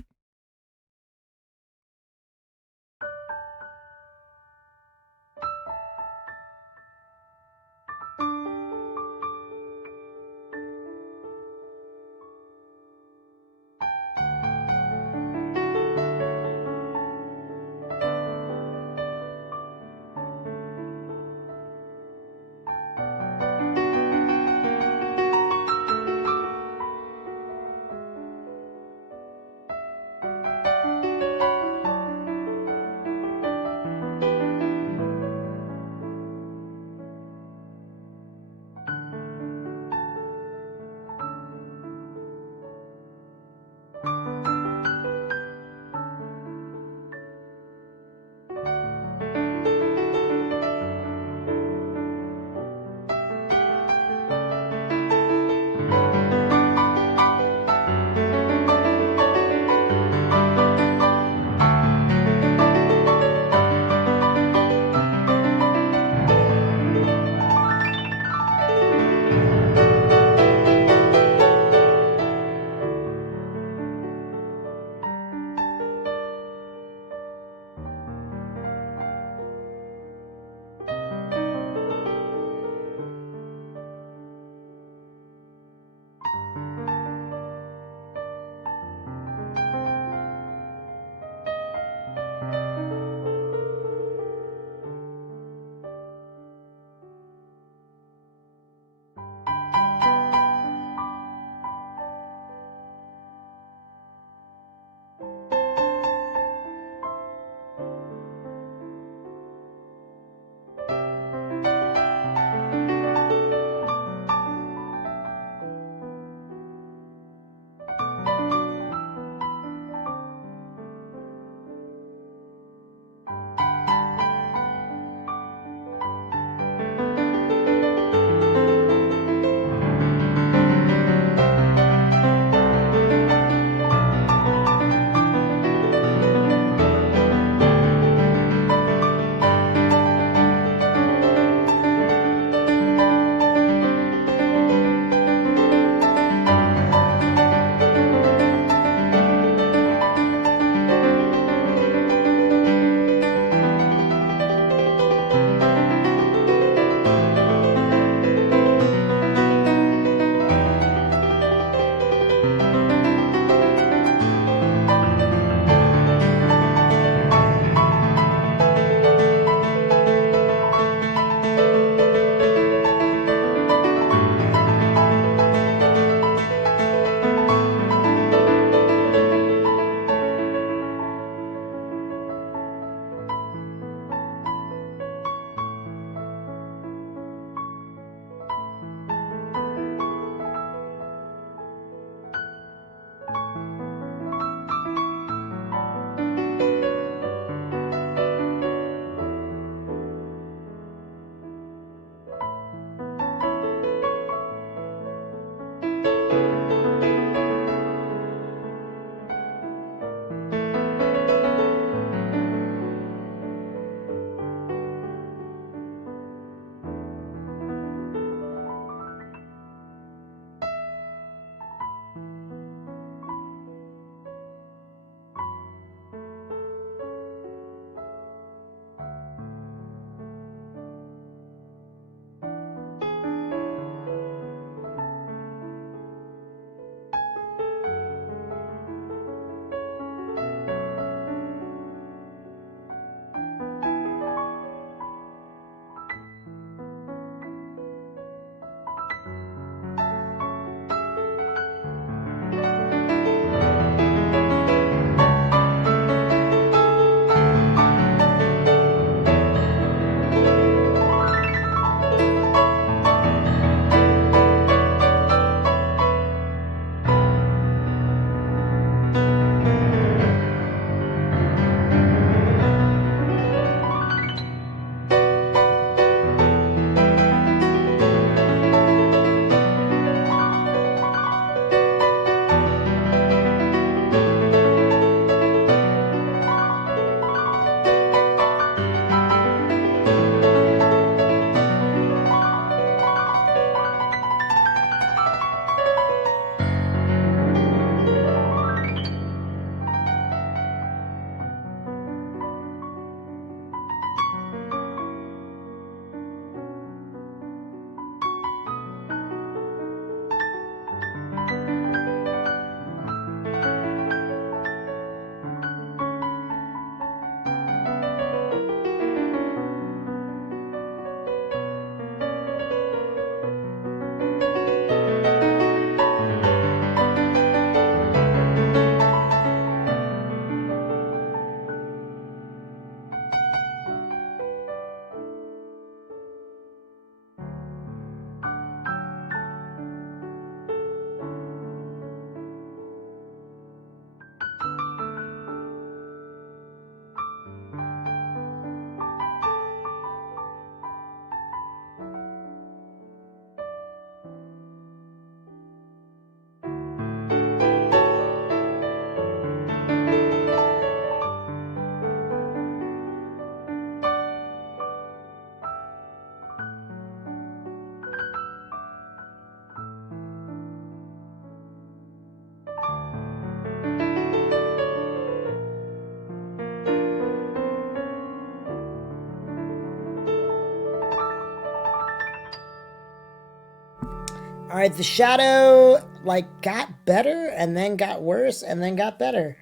All right, the shadow like got better and then got worse and then got better.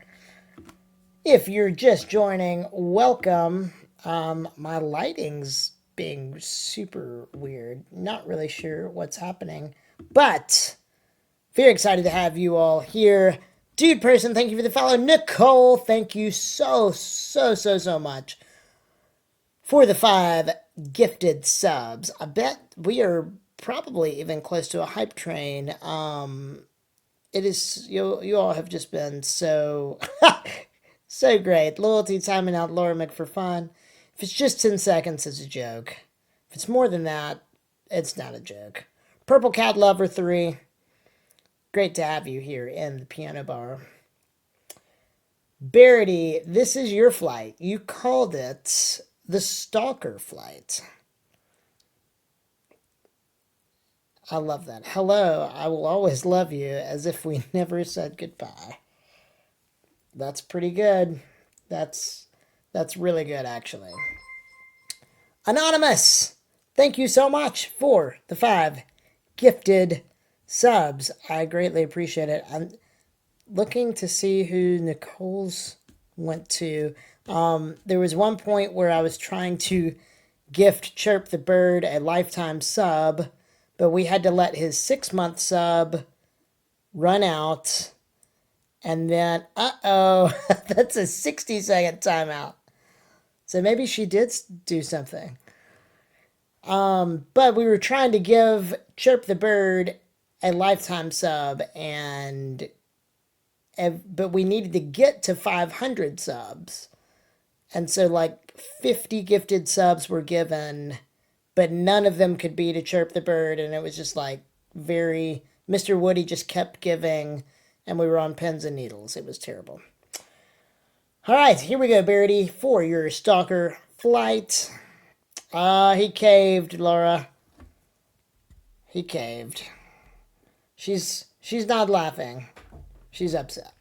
If you're just joining, welcome. My lighting's being super weird. Not really sure what's happening, but very excited to have you all here. Dude person, thank you for the follow. Nicole, thank you so much for the 5 gifted subs. I bet we are probably even close to a hype train. It is, you all have just been so so great. Loyalty timing out Laura Mc for fun. If it's just 10 seconds, it's a joke. If it's more than that, it's not a joke. Purple Cat Lover 3. Great to have you here in the piano bar. Barity, this is your flight. You called it the Stalker Flight. I love that. Hello, I will always love you as if we never said goodbye. That's pretty good. That's really good, actually. Anonymous, thank you so much for the 5 gifted subs. I greatly appreciate it. I'm looking to see who Nicole's went to. There was one point where I was trying to gift Chirp the Bird a lifetime sub, but we had to let his 6-month sub run out. And then, uh-oh, that's a 60-second timeout. So maybe she did do something. But we were trying to give Chirp the Bird a lifetime sub, but we needed to get to 500 subs. And so like 50 gifted subs were given, but none of them could be to Chirp the Bird. And it was just like Mr. Woody just kept giving, and we were on pins and needles. It was terrible. All right, here we go, Barity, for your Stalker Flight. He caved, Laura. He caved. She's not laughing. She's upset.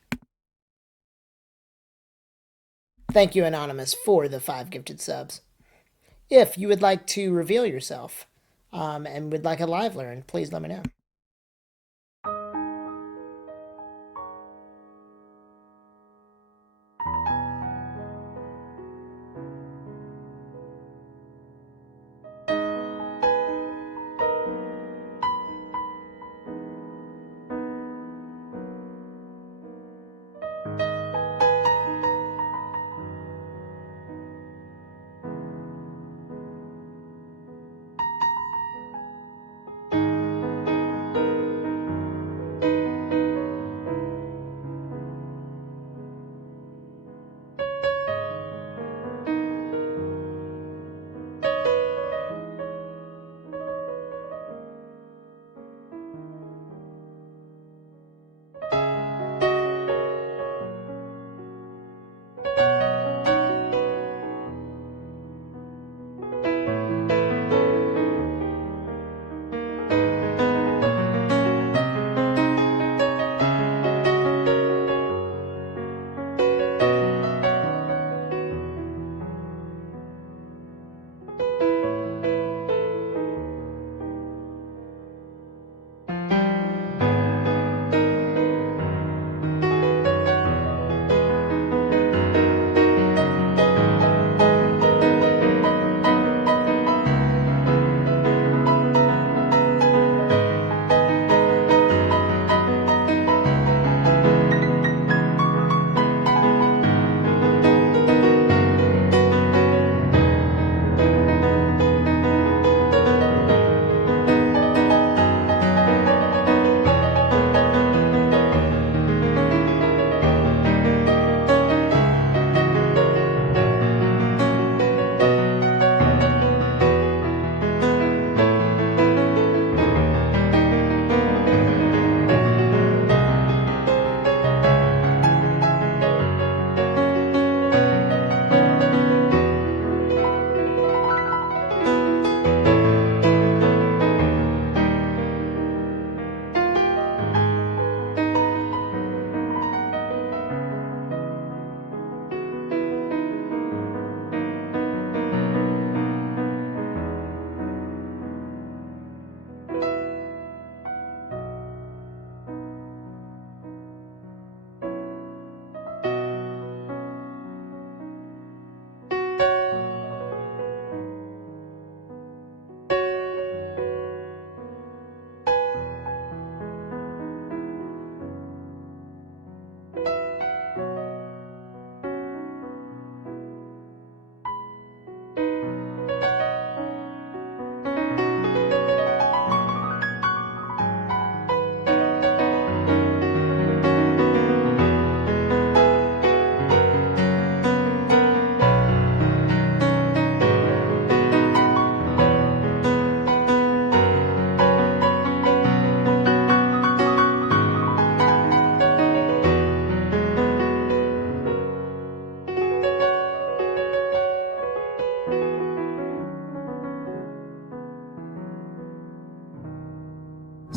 Thank you, Anonymous, for the 5 gifted subs. If you would like to reveal yourself and would like a live learn, please let me know.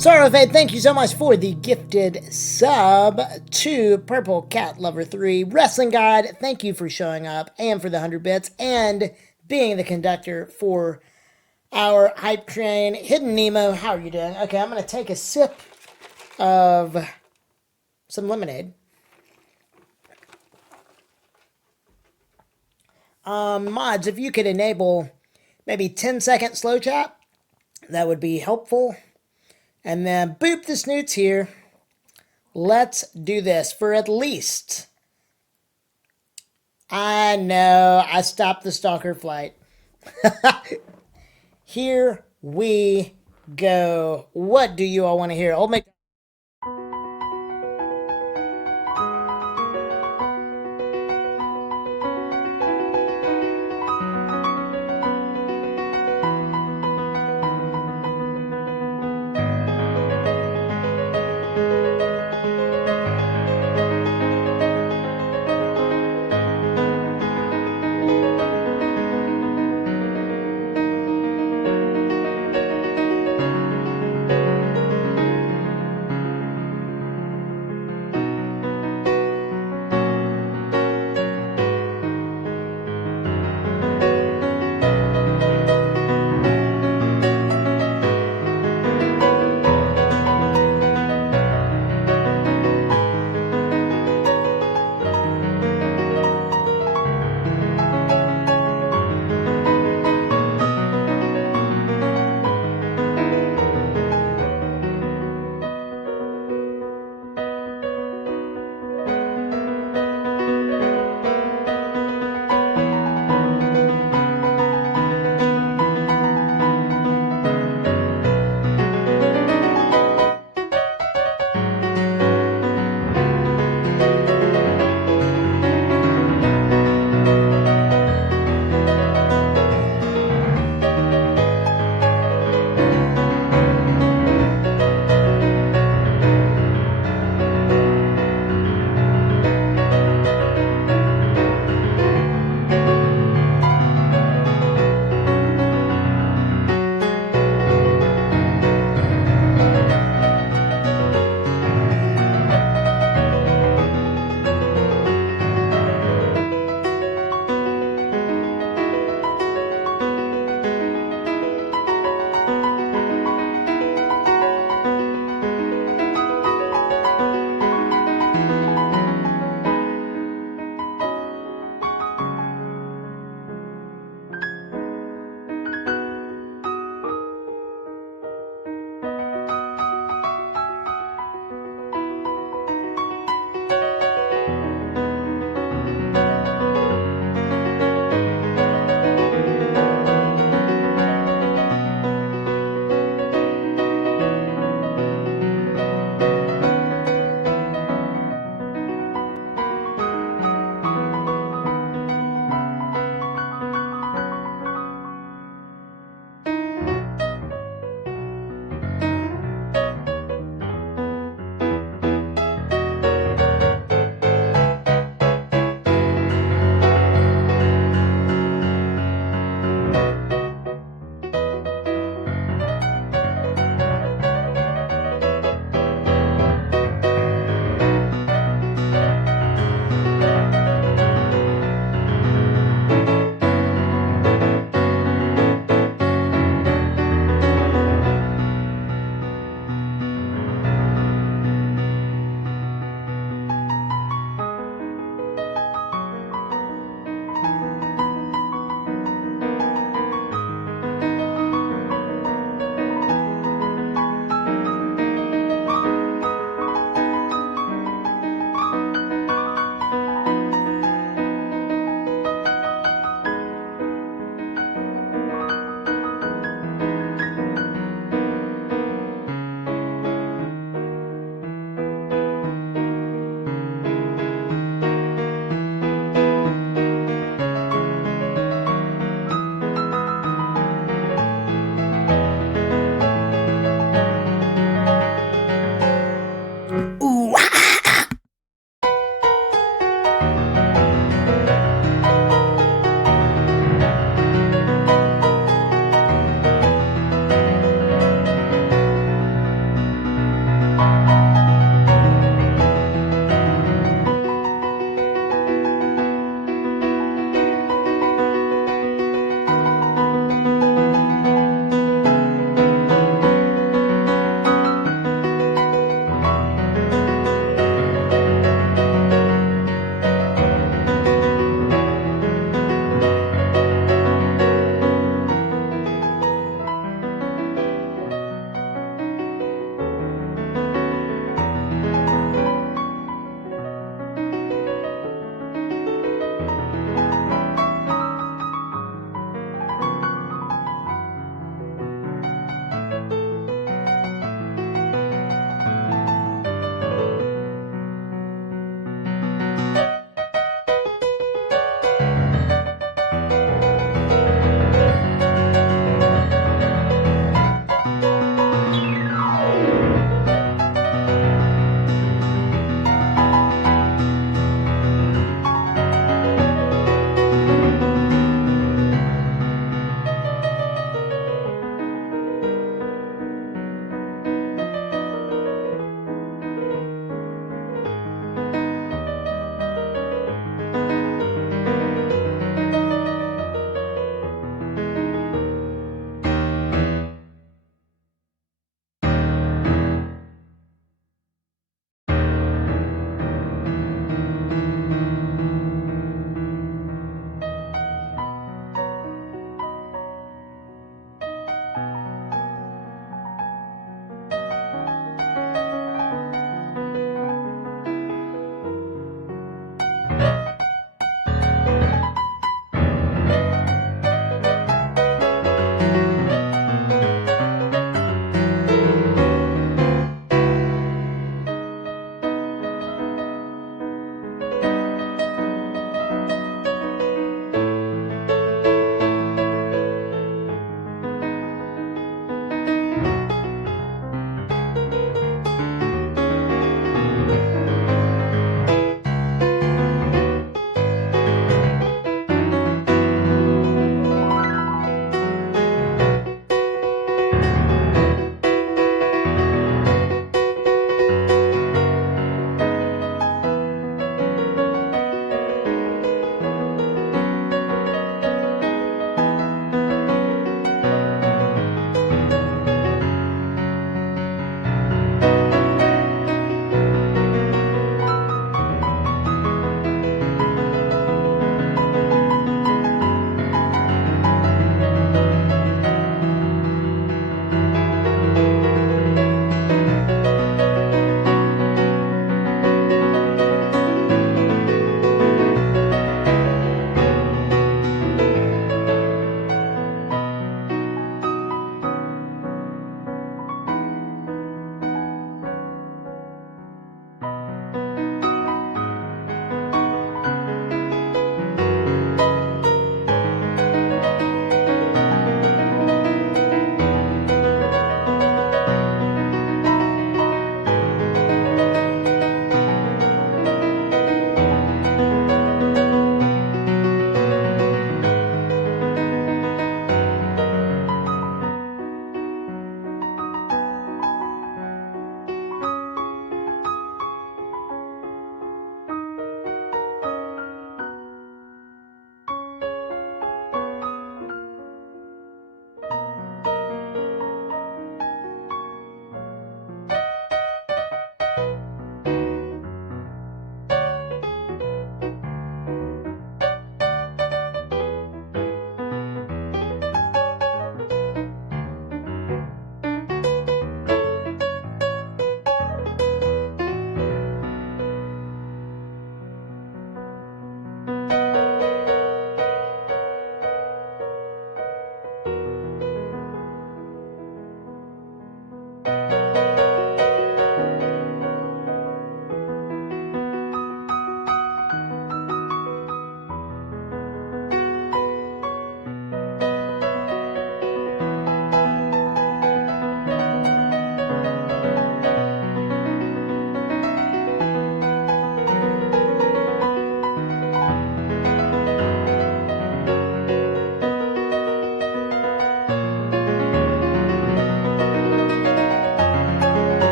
Sorrowfade, thank you so much for the gifted sub to Purple Cat Lover 3. Wrestling God, thank you for showing up and for the 100 bits and being the conductor for our hype train. Hidden Nemo, how are you doing? Okay, I'm going to take a sip of some lemonade. Mods, if you could enable maybe 10-second slow chat, that would be helpful. And then boop the snoots here. Let's do this for at least... I know, I stopped the stalker flight. Here we go. What do you all want to hear? Old Mc...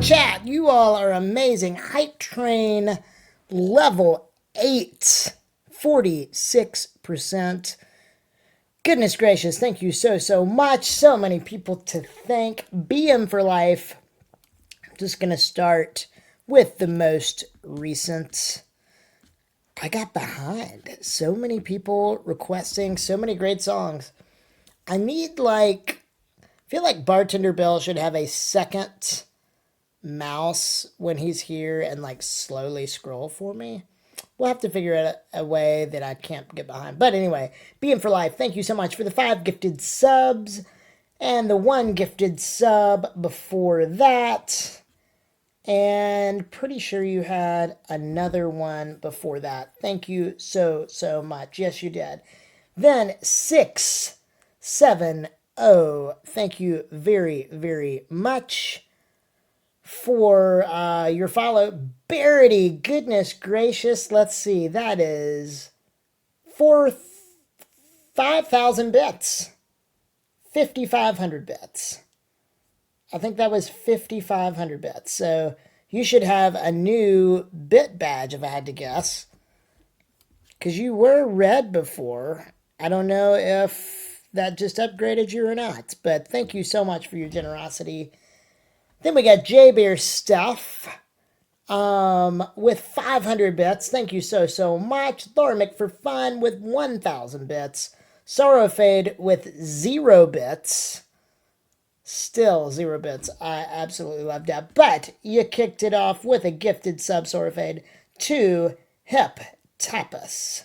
Chat, you all are amazing. Hype Train level 8, 46%. Goodness gracious, thank you so much. So many people to thank. BM for life. I'm just going to start with the most recent. I got behind. So many people requesting so many great songs. I need I feel like Bartender Bill should have a second mouse when he's here and slowly scroll for me. We'll have to figure out a way that I can't get behind. But anyway, Being for Life, thank you so much for the 5 gifted subs and the 1 gifted sub before that. And pretty sure you had another one before that. Thank you so much. Yes, you did. Then 670. Thank you very much for your follow. Barity, goodness gracious. Let's see. That is 5,000 bits. 5,500 bits. I think that was 5,500 bits. So you should have a new bit badge if I had to guess. Because you were red before. I don't know if that just upgraded you or not. But thank you so much for your generosity. Then we got J-Bear Stuff with 500 bits. Thank you so much. Thormic for Fun with 1,000 bits. Sorrowfade with 0 bits. Still 0 bits. I absolutely love that. But you kicked it off with a gifted sub, Sorrowfade, to Hip Tapas.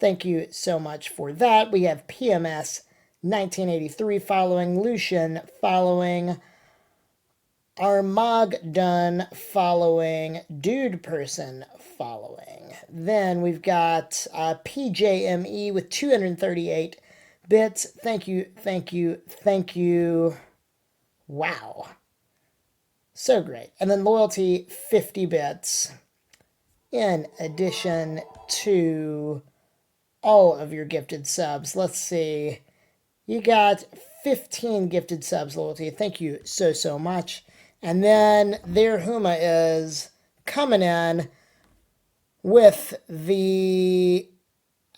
Thank you so much for that. We have PMS 1983 following, Lucian following, Armagdon following, Dude Person following. Then we've got PJME with 238 bits. Thank you. Wow. So great. And then Loyalty, 50 bits. In addition to all of your gifted subs. Let's see. You got 15 gifted subs, Loyalty. Thank you so much. And then there Huma is coming in with the,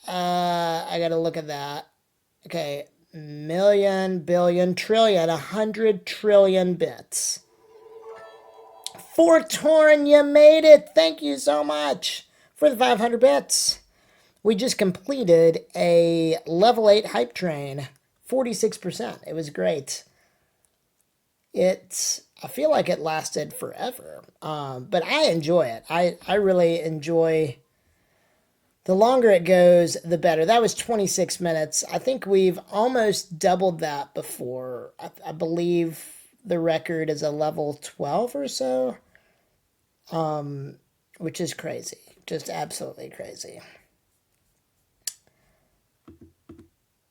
I gotta look at that. Okay, million, billion, trillion, 100 trillion bits. Fortorn, you made it. Thank you so much for the 500 bits. We just completed a level 8 hype train, 46%. It was great. I feel like it lasted forever, but I enjoy it. I really enjoy. The longer it goes, the better. That was 26 minutes. I think we've almost doubled that before. I believe the record is a level 12 or so, which is crazy. Just absolutely crazy.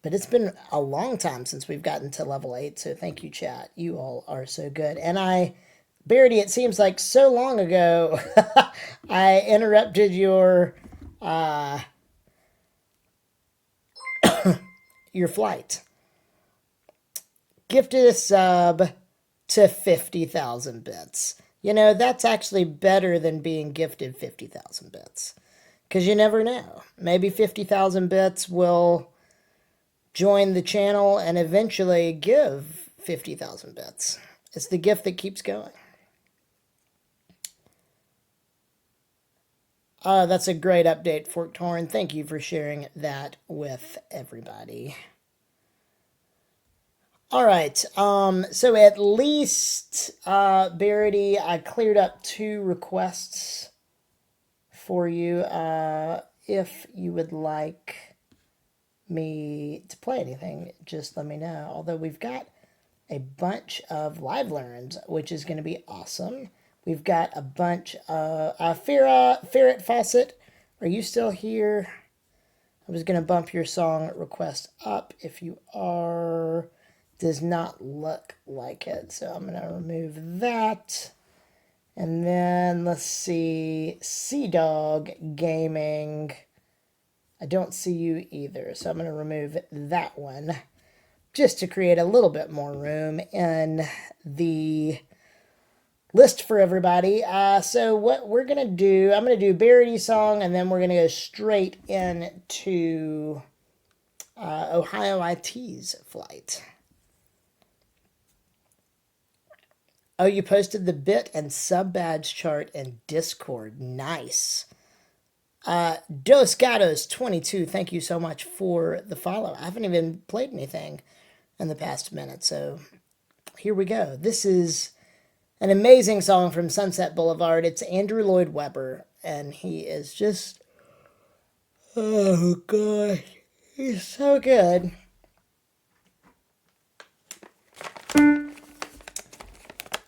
But it's been a long time since we've gotten to level 8, so thank you, chat. You all are so good. And Barity, it seems like so long ago, I interrupted your flight. Gifted a sub to 50,000 bits. You know, that's actually better than being gifted 50,000 bits. Because you never know. Maybe 50,000 bits will join the channel and eventually give 50,000 bits. It's the gift that keeps going. That's a great update, Forktorn. Thank you for sharing that with everybody. All right, so at least, Barity, I cleared up 2 requests for you. If you would like me to play anything, just let me know. Although we've got a bunch of live learns, which is going to be awesome. We've got a bunch of Ferret Fawcett. Are you still here? I was going to bump your song request up. If you are, does not look like it. So I'm going to remove that. And then let's see, Sea Dog Gaming. I don't see you either, so I'm going to remove that one just to create a little bit more room in the list for everybody. So what we're gonna do, I'm gonna do Verity's song, and then we're gonna go straight into Ohio IT's flight. Oh, you posted the bit and sub badge chart in Discord. Nice. Dos Gatos 22, thank you so much for the follow. I haven't even played anything in the past minute, so here we go. This is an amazing song from Sunset Boulevard. It's Andrew Lloyd Webber, and he is just, oh gosh, he's so good.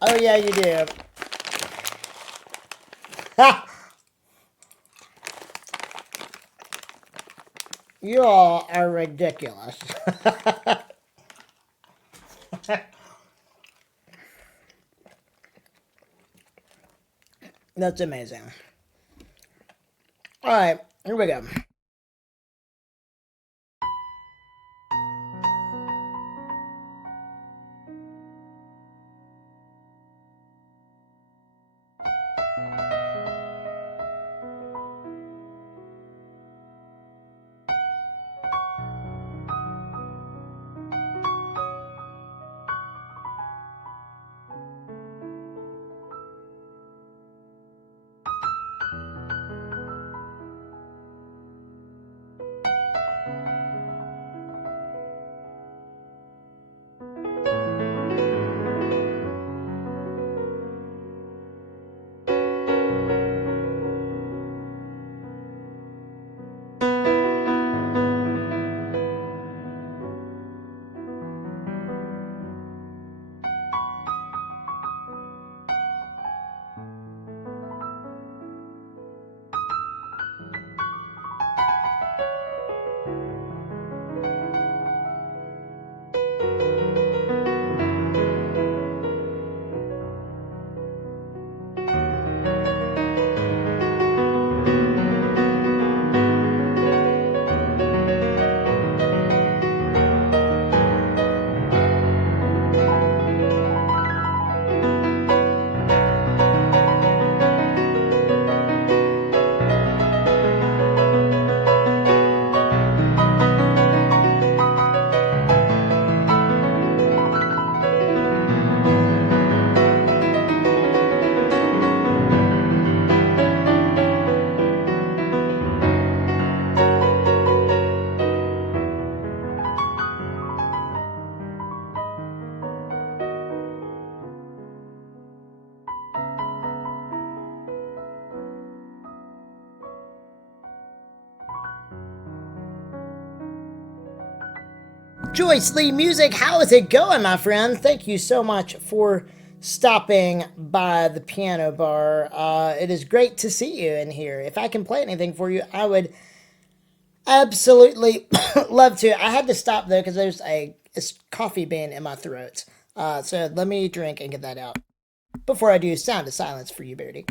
Oh yeah, you do. Ha! You all are ridiculous. That's amazing. All right, here we go. Joyce Lee Music, how is it going, my friend? Thank you so much for stopping by the piano bar. It is great to see you in here. If I can play anything for you, I would absolutely love to. I had to stop though because there's a coffee bean in my throat. So let me drink and get that out before I do Sound of Silence for you, Beardy.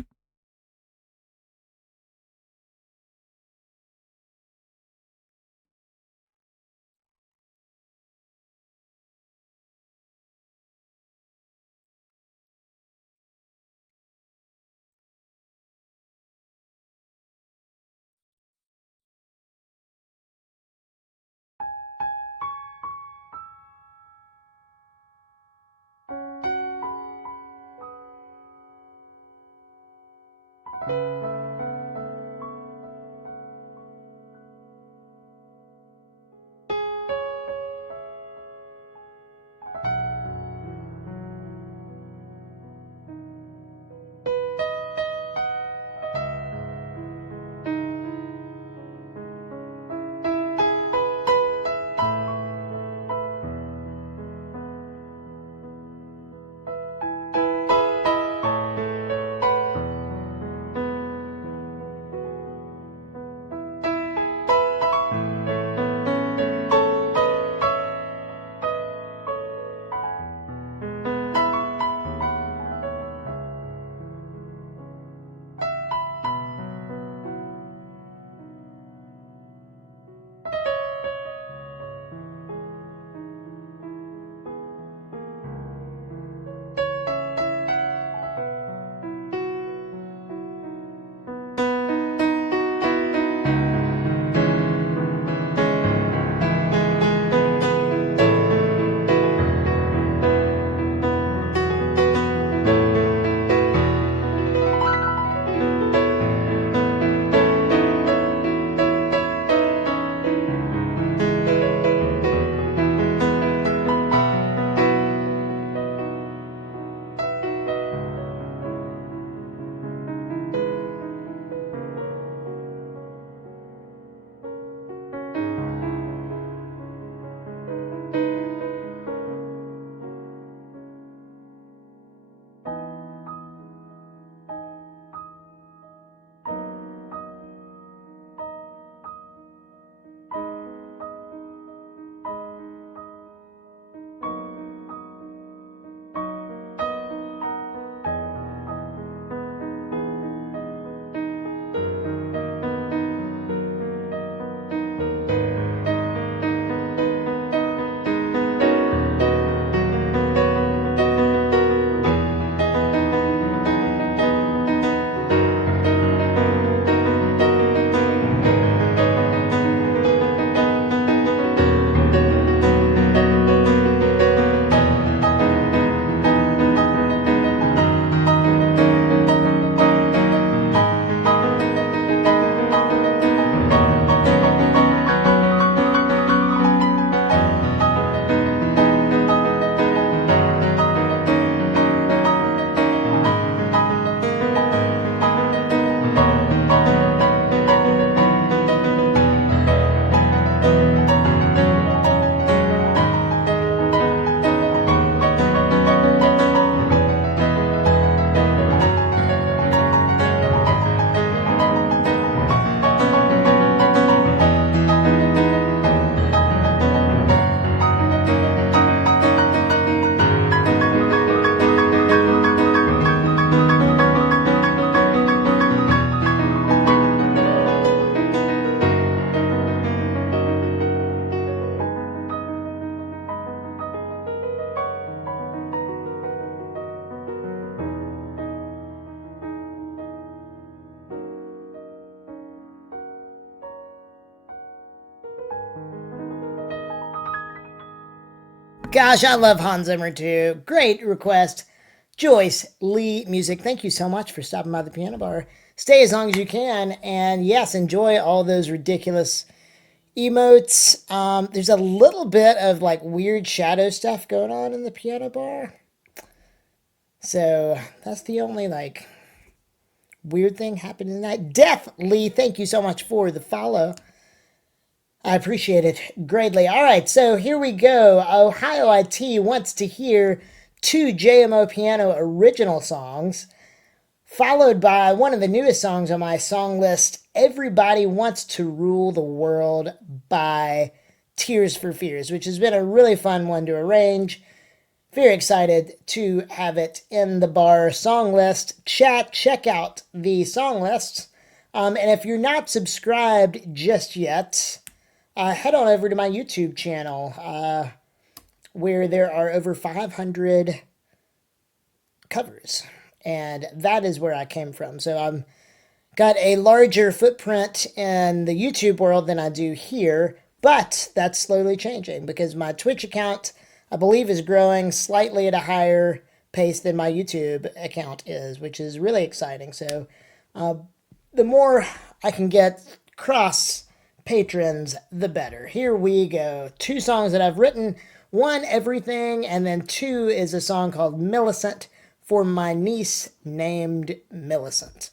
Gosh, I love Hans Zimmer too. Great request. Joyce Lee Music, thank you so much for stopping by the piano bar. Stay as long as you can, and yes, enjoy all those ridiculous emotes. There's a little bit of like weird shadow stuff going on in the piano bar. So that's the only like weird thing happening tonight. Death Lee, thank you so much for the follow. I appreciate it greatly. All right, so here we go. Ohio IT wants to hear 2 JMOPiano original songs, followed by one of the newest songs on my song list, Everybody Wants to Rule the World by Tears for Fears, which has been a really fun one to arrange. Very excited to have it in the bar song list. Chat, check out the song list. And if you're not subscribed just yet, head on over to my YouTube channel, where there are over 500 covers. And that is where I came from. So I'm got a larger footprint in the YouTube world than I do here, but that's slowly changing because my Twitch account, I believe, is growing slightly at a higher pace than my YouTube account is, which is really exciting. So the more I can get cross patrons, the better. Here we go. 2 songs that I've written. 1, Everything, and then 2 is a song called Millicent for my niece named Millicent.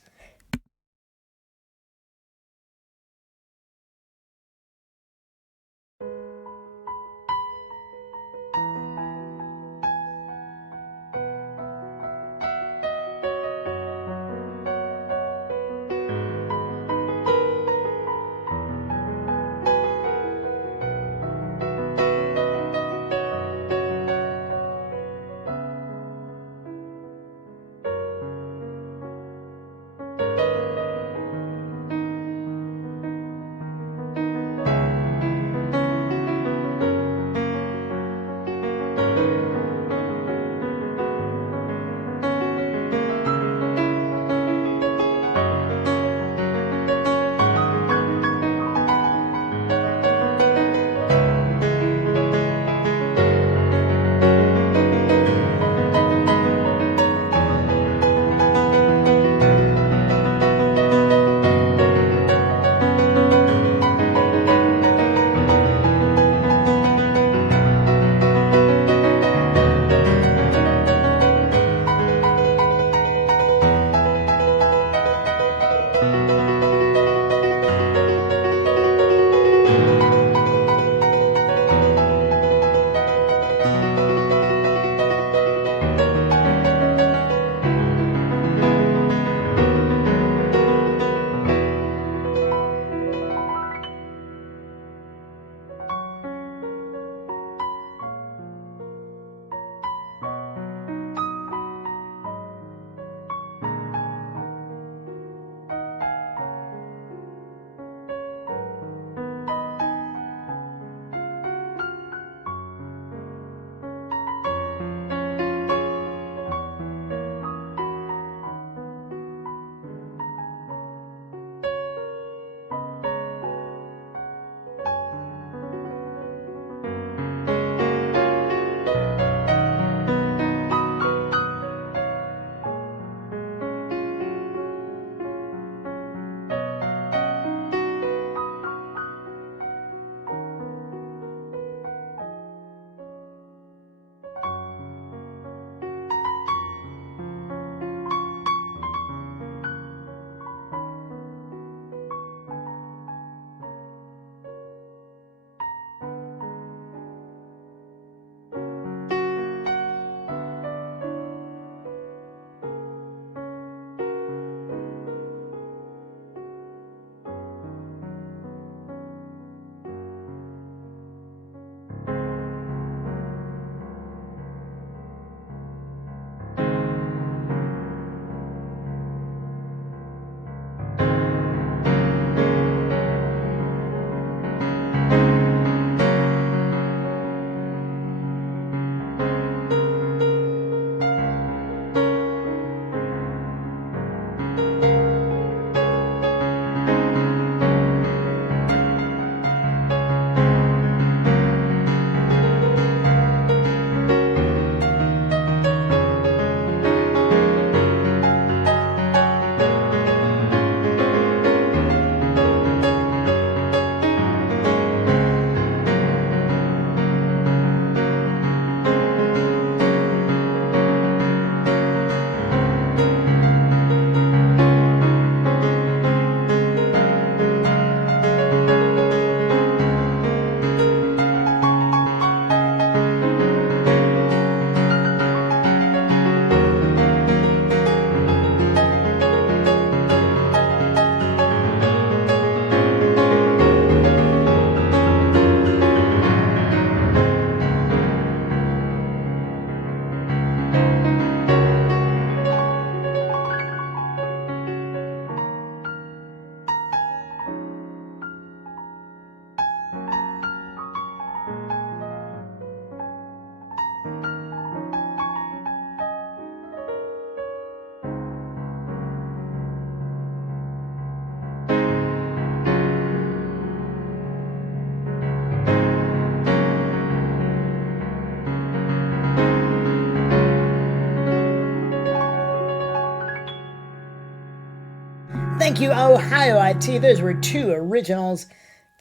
Thank you, Ohio IT. Those were 2 originals.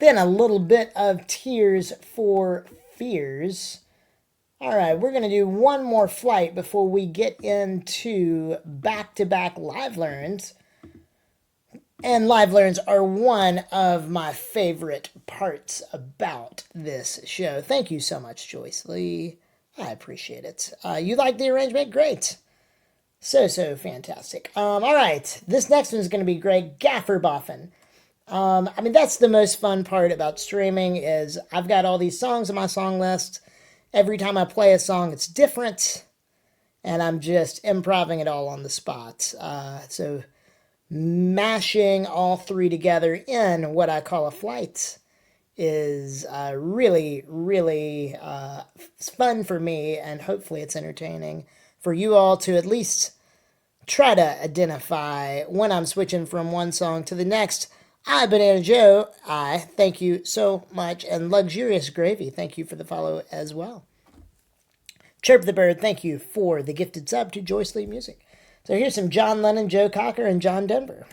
Then a little bit of Tears for Fears. Alright, we're going to do one more flight before we get into back-to-back live learns. And live learns are one of my favorite parts about this show. Thank you so much, Joyce Lee. I appreciate it. You like the arrangement? Great. So fantastic. All right, this next one's going to be great. Gaffer Boffin. I mean, that's the most fun part about streaming is I've got all these songs on my song list. Every time I play a song, it's different, and I'm just improving it all on the spot. So mashing all 3 together in what I call a flight is really fun for me, and hopefully it's entertaining for you all to at least try to identify when I'm switching from one song to the next. Banana Joe, thank you so much, and Luxurious Gravy, thank you for the follow as well. Chirp the Bird, thank you for the gifted sub to Joyce Lee Music. So here's some John Lennon, Joe Cocker, and John Denver.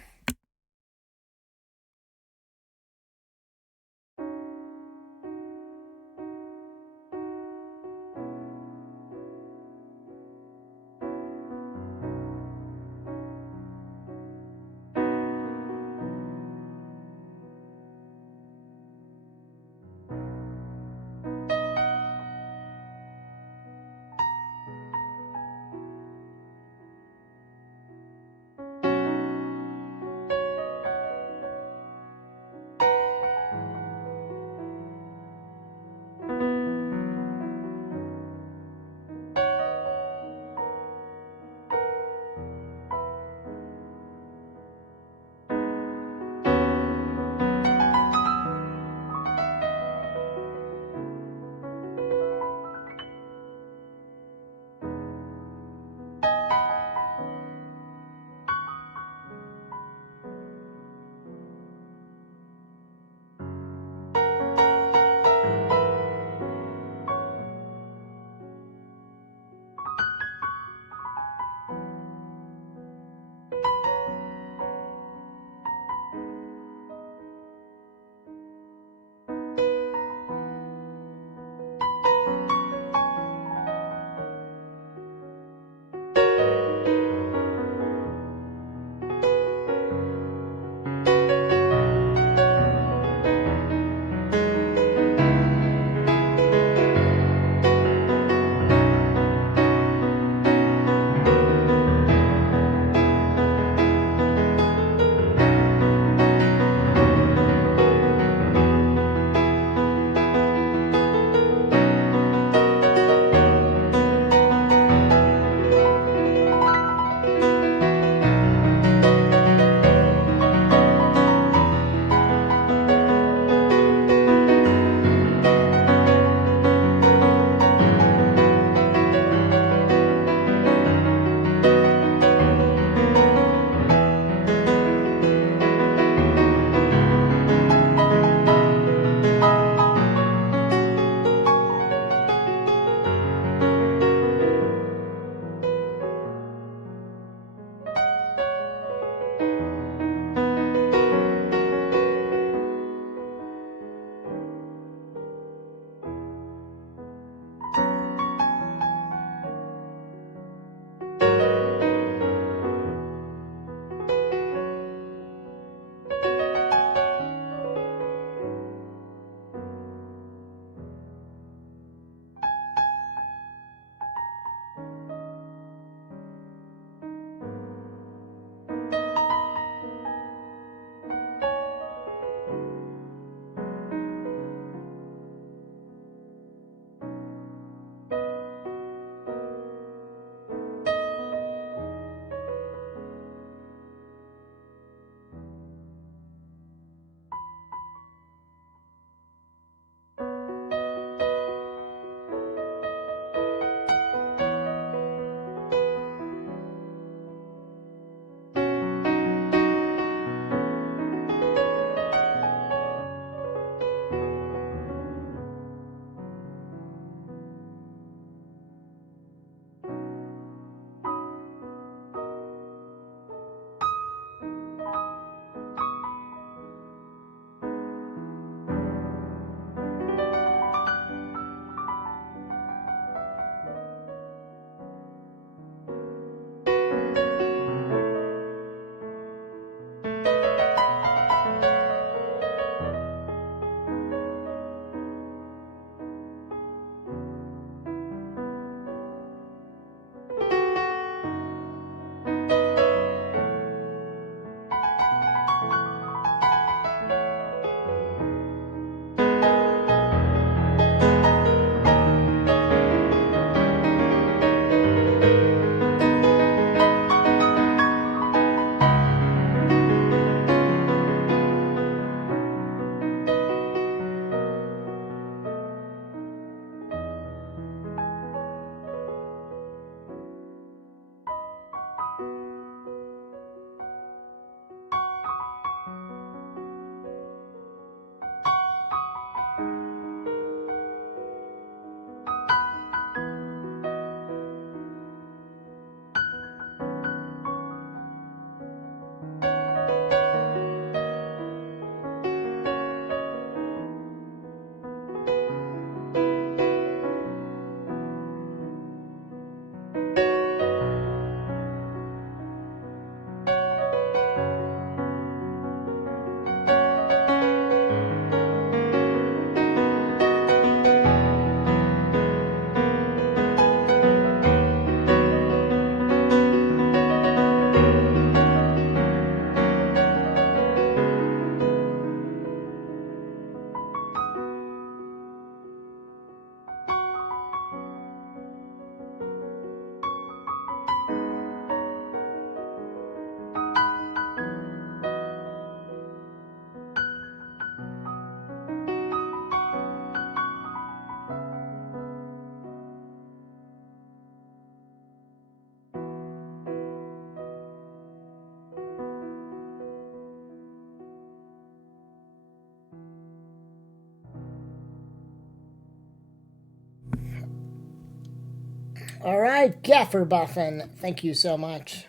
All right, Gaffer Buffin, thank you so much.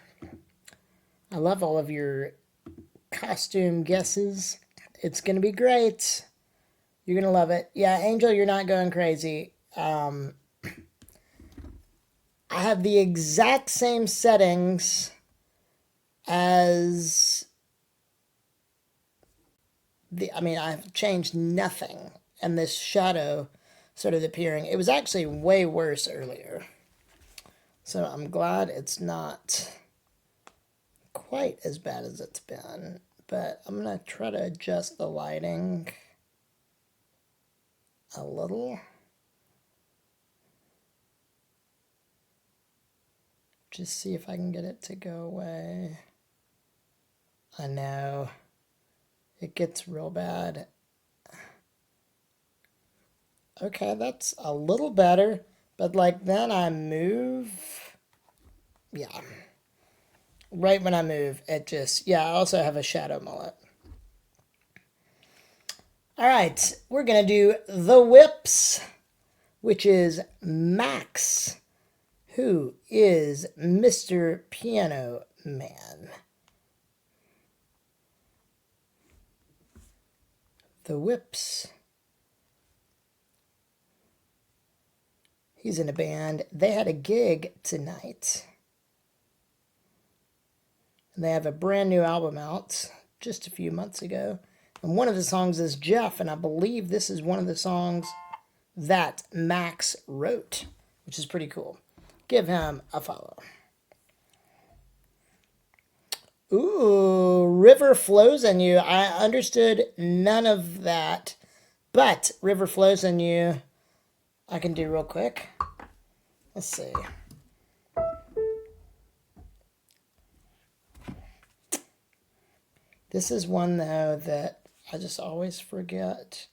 I love all of your costume guesses. It's going to be great. You're going to love it. Yeah, Angel, you're not going crazy. I have the exact same settings as I've changed nothing. And this shadow sort of appearing. It was actually way worse earlier. So I'm glad it's not quite as bad as it's been. But I'm going to try to adjust the lighting a little. Just see if I can get it to go away. I know. It gets real bad. Okay, that's a little better. But like then I move. Yeah. Right when I move, it just, yeah, I also have a shadow mullet. All right, we're going to do the whips, which is Max, who is Mr. Piano Man. The whips. He's in a band. They had a gig tonight. And they have a brand new album out just a few months ago. And one of the songs is Jeff, and I believe this is one of the songs that Max wrote, which is pretty cool. Give him a follow. Ooh, River Flows in You. I understood none of that, but River Flows in You, I can do real quick. Let's see. This is one, though, that I just always forget.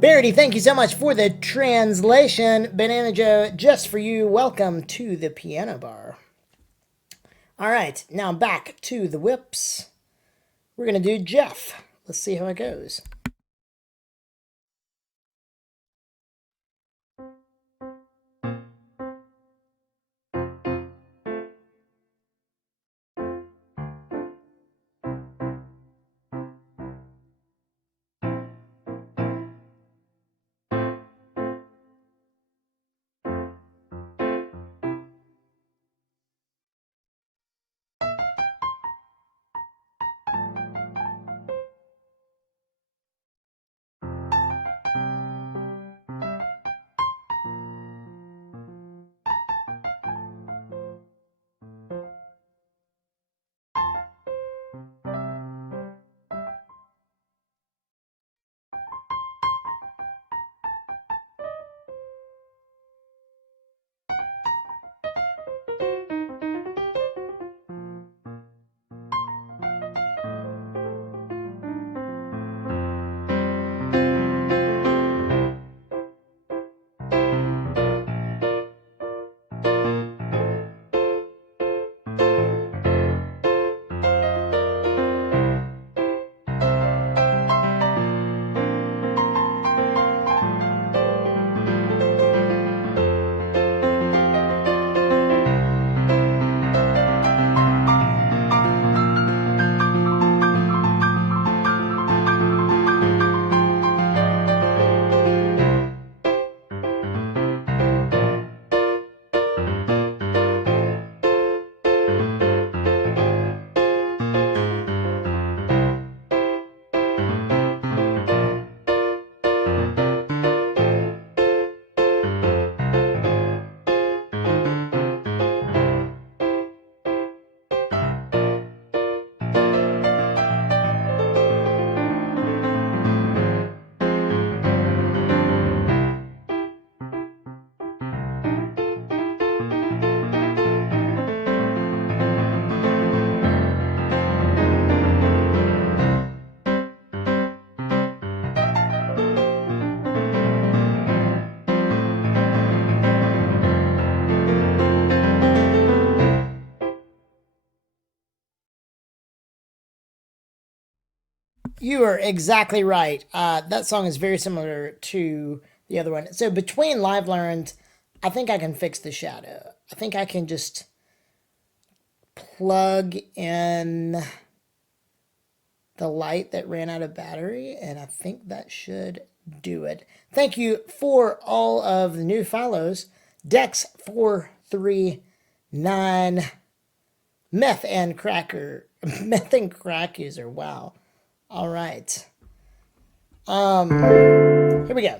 Barity, thank you so much for the translation. Banana Joe, just for you, welcome to the Piano Bar. All right, now back to the whips. We're going to do Jeff. Let's see how it goes. You are exactly right. That song is very similar to the other one. So between Live Learned, I think I can fix the shadow. I think I can just plug in the light that ran out of battery, and I think that should do it. Thank you for all of the new follows. Dex439, Meth and Cracker, Meth and Crack user. Wow. All right. Here we go.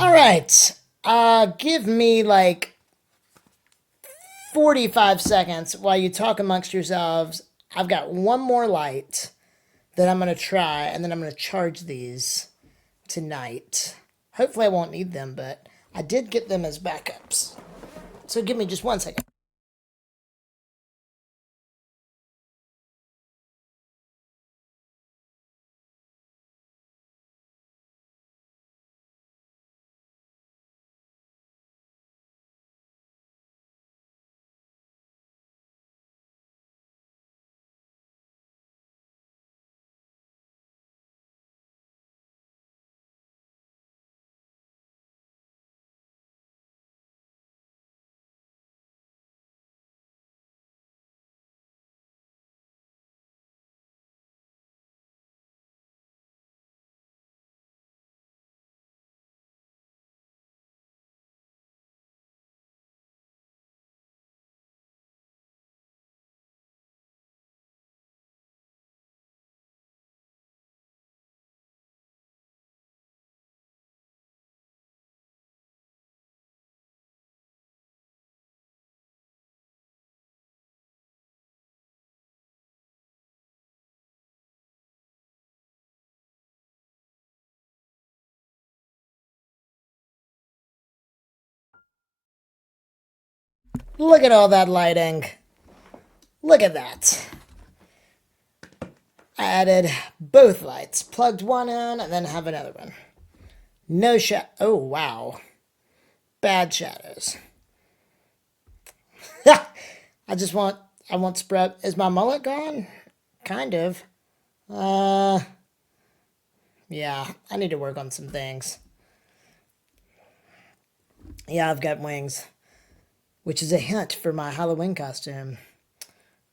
All right. Give me like 45 seconds while you talk amongst yourselves. I've got one more light that I'm going to try, and then I'm going to charge these tonight. Hopefully I won't need them, but I did get them as backups. So give me just 1 second. Look at all that lighting. Look at that. I added both lights. Plugged one in and then have another one. No shadow. Oh, wow. Bad shadows. I want spread. Is my mullet gone? Kind of. Yeah, I need to work on some things. Yeah, I've got wings, which is a hint for my Halloween costume.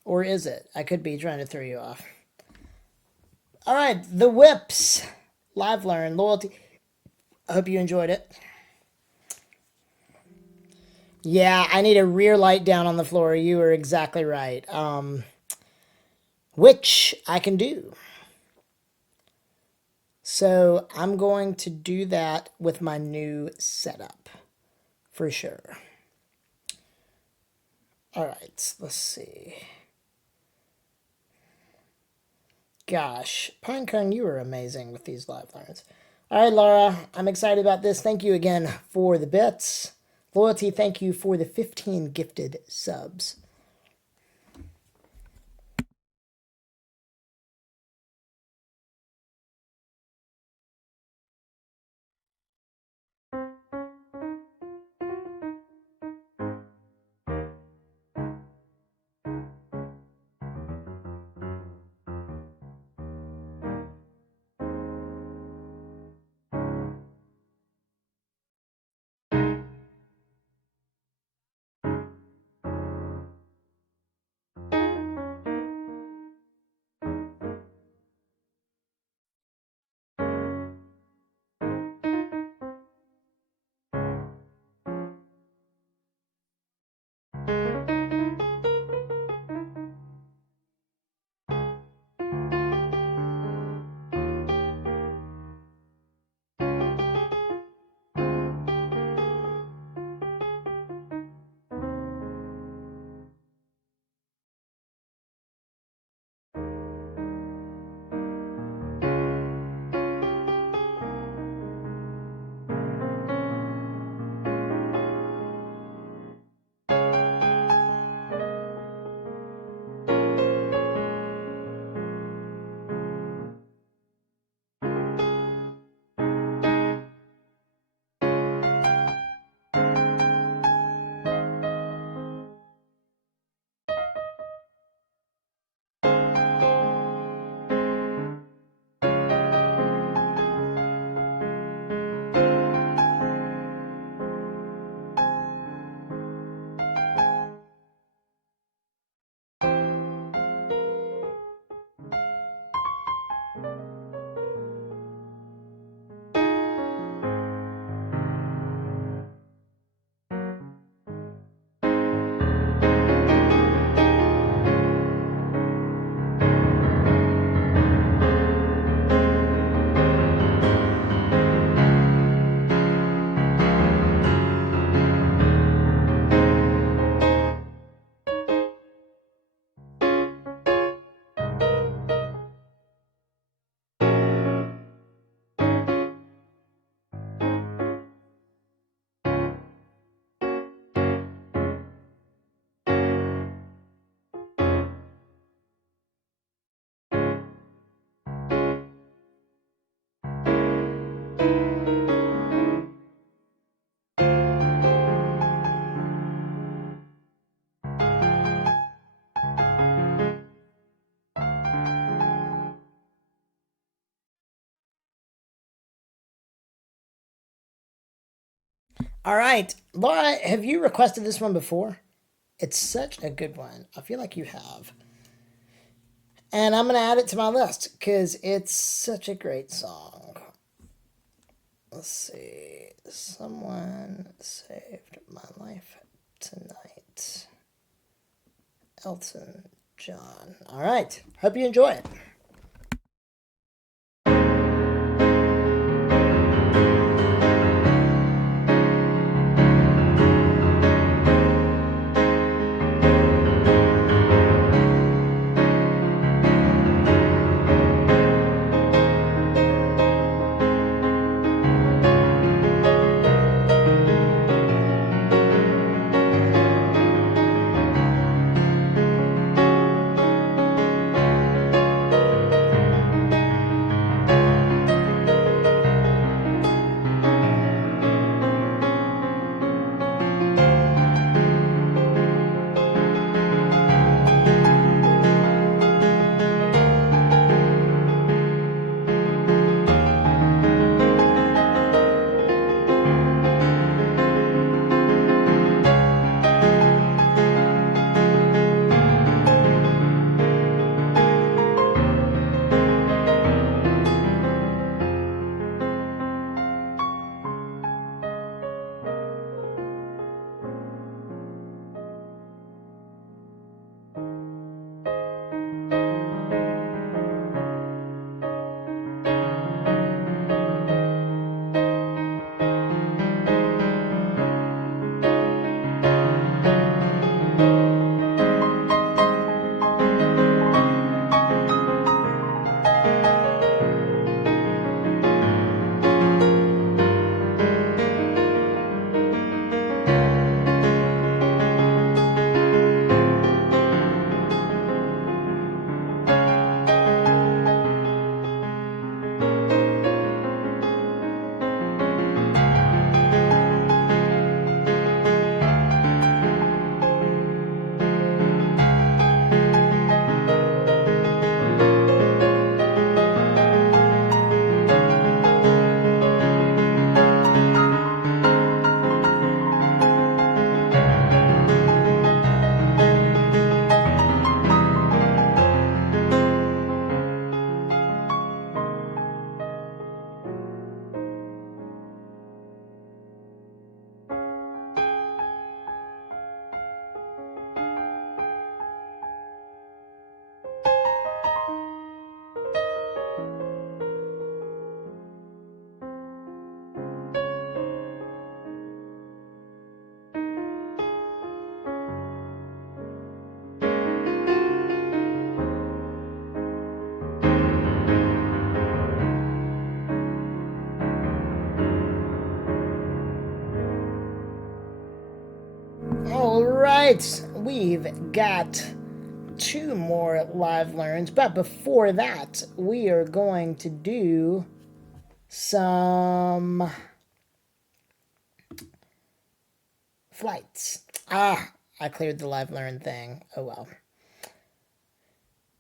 Or is it? I could be trying to throw you off. All right, the whips. Live learn, loyalty. I hope you enjoyed it. Yeah, I need a rear light down on the floor. You are exactly right. Which I can do. So I'm going to do that with my new setup. For sure. All right, let's see. Gosh, Pinecone, you are amazing with these live learns. All right, Laura, I'm excited about this. Thank you again for the bits. Loyalty, thank you for the 15 gifted subs. All right, Laura, have you requested this one before? It's such a good one. I feel like you have. And I'm going to add it to my list because it's such a great song. Let's see. Someone saved my life tonight. Elton John. All right. Hope you enjoy it. right, we've got 2 more live learns, but before that, we are going to do some flights. I cleared the live learn thing. Oh well.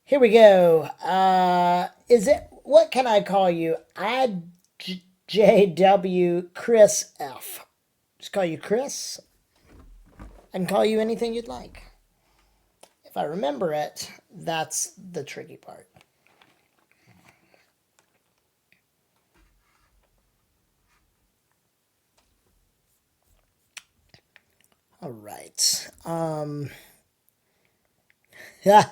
Here we go. What can I call you? IJW Chris F. Just call you Chris. I can call you anything you'd like. If I remember it, that's the tricky part. All right. Yeah.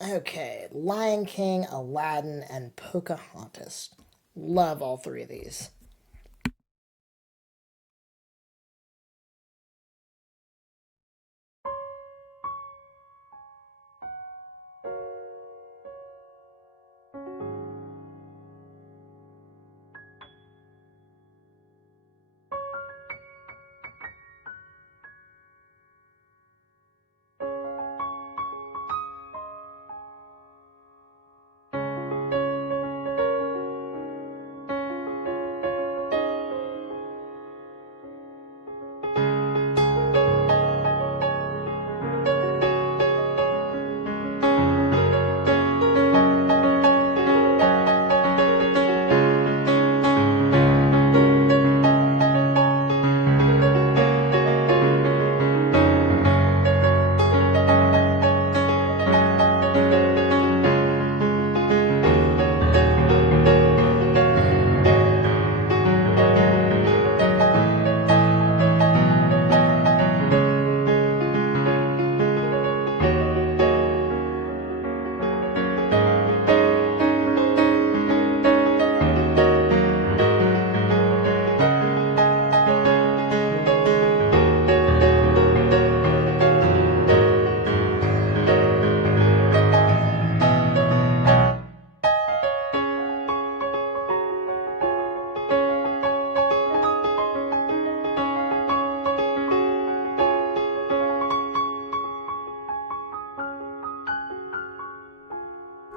Okay, Lion King, Aladdin, and Pocahontas. Love all 3 of these.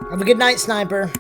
Have a good night, Sniper.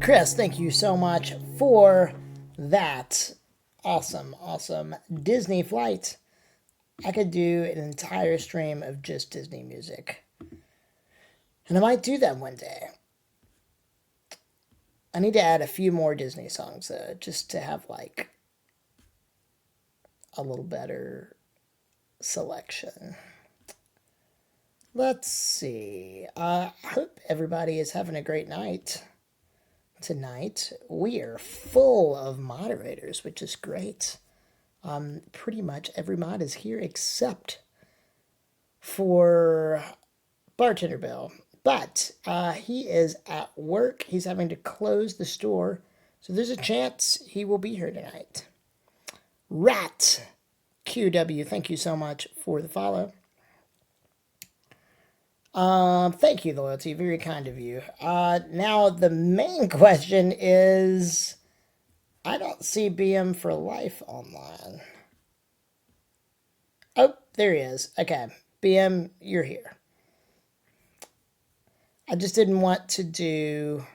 Chris, thank you so much for that. Awesome, awesome Disney flight. I could do an entire stream of just Disney music. And I might do that one day. I need to add a few more Disney songs, though, just to have, like, a little better selection. Let's see. I hope everybody is having a great night tonight. We are full of moderators, which is great. Pretty much every mod is here except for Bartender Bill. But he is at work. He's having to close the store. So there's a chance he will be here tonight. Rat QW, thank you so much for the follow. Thank you, Loyalty. Very kind of you. Now the main question is, I don't see BM for Life online. Oh, there he is. Okay, BM, you're here. I just didn't want to do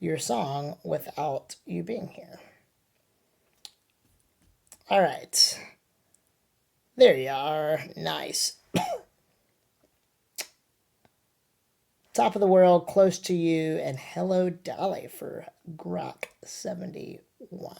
your song without you being here. All right. There you are. Nice. Top of the world, close to you, and hello, Dolly, for Grok 71.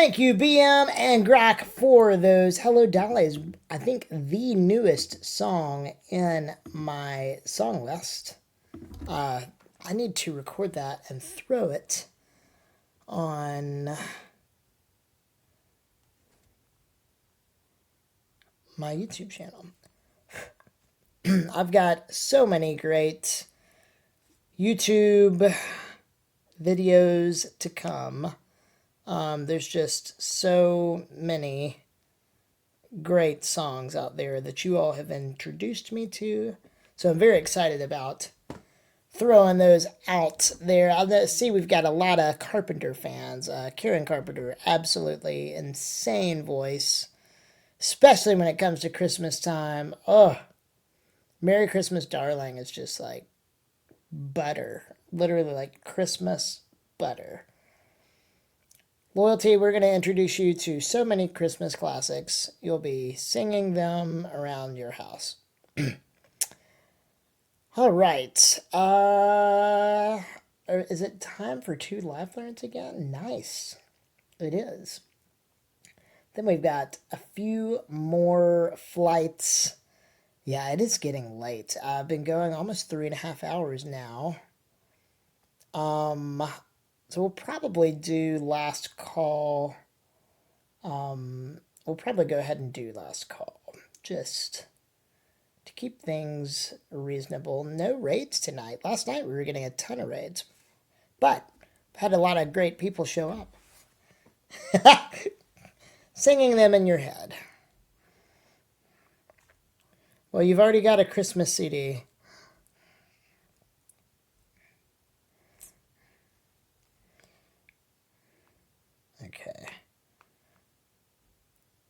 Thank you, BM and Grok, for those Hello Dollies. I think the newest song in my song list. I need to record that and throw it on my YouTube channel. I've got so many great YouTube videos to come. There's just so many great songs out there that you all have introduced me to. So I'm very excited about throwing those out there. I see we've got a lot of Carpenter fans. Karen Carpenter, absolutely insane voice, especially when it comes to Christmas time. Oh, Merry Christmas, Darling is just like butter. Literally like Christmas butter. Loyalty, we're going to introduce you to so many Christmas classics. You'll be singing them around your house. All right. Is it time for 2 live learns again? Nice. It is. Then we've got a few more flights. Yeah, it is getting late. I've been going almost 3.5 hours now. So we'll probably do last call. We'll probably go ahead and do last call. Just to keep things reasonable. No raids tonight. Last night we were getting a ton of raids. But had a lot of great people show up. Singing them in your head. Well, you've already got a Christmas CD. Okay.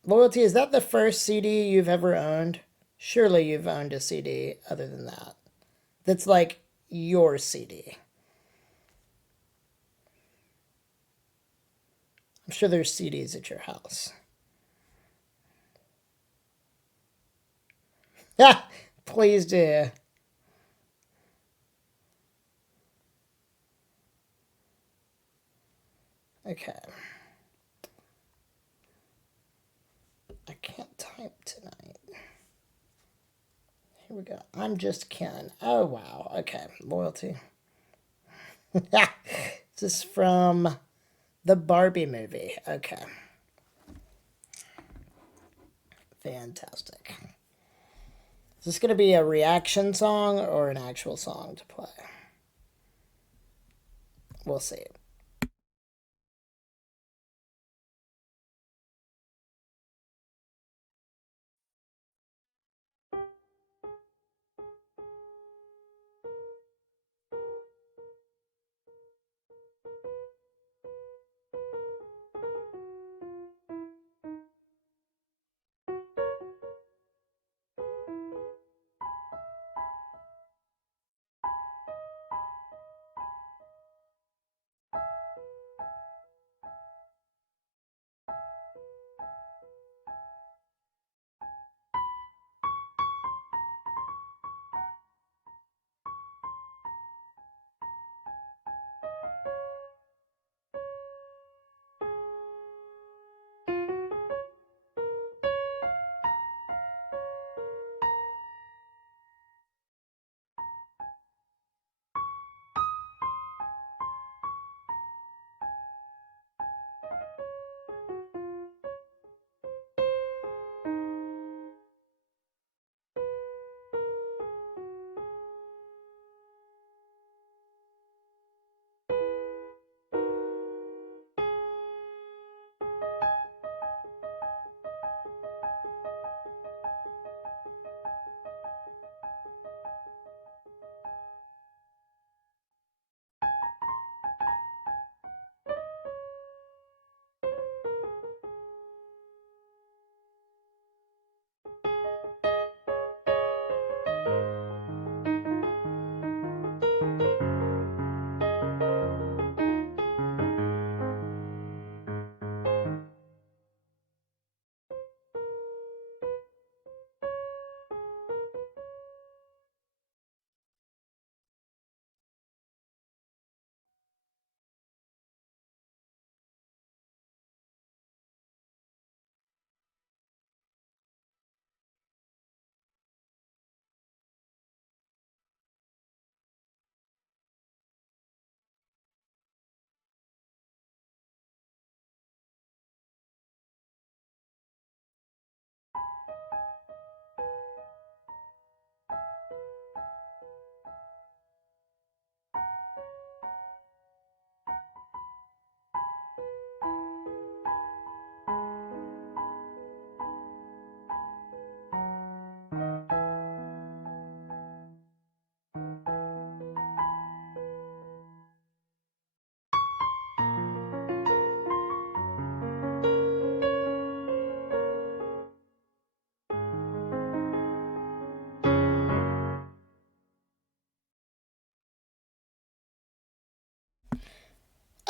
Loyalty, is that the first CD you've ever owned? Surely you've owned a CD other than that. That's like your CD. I'm sure there's CDs at your house. Please do. Okay. I can't type tonight. Here we go. I'm just Ken. Oh, wow. Okay. Loyalty. This is from the Barbie movie. Okay. Fantastic. Is this going to be a reaction song or an actual song to play? We'll see.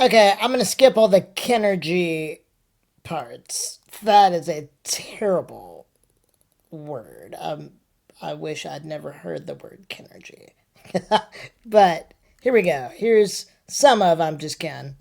Okay, I'm gonna skip all the Kenergy parts. That is a terrible word. I wish I'd never heard the word Kenergy. But here we go. Here's some of I'm Just Ken.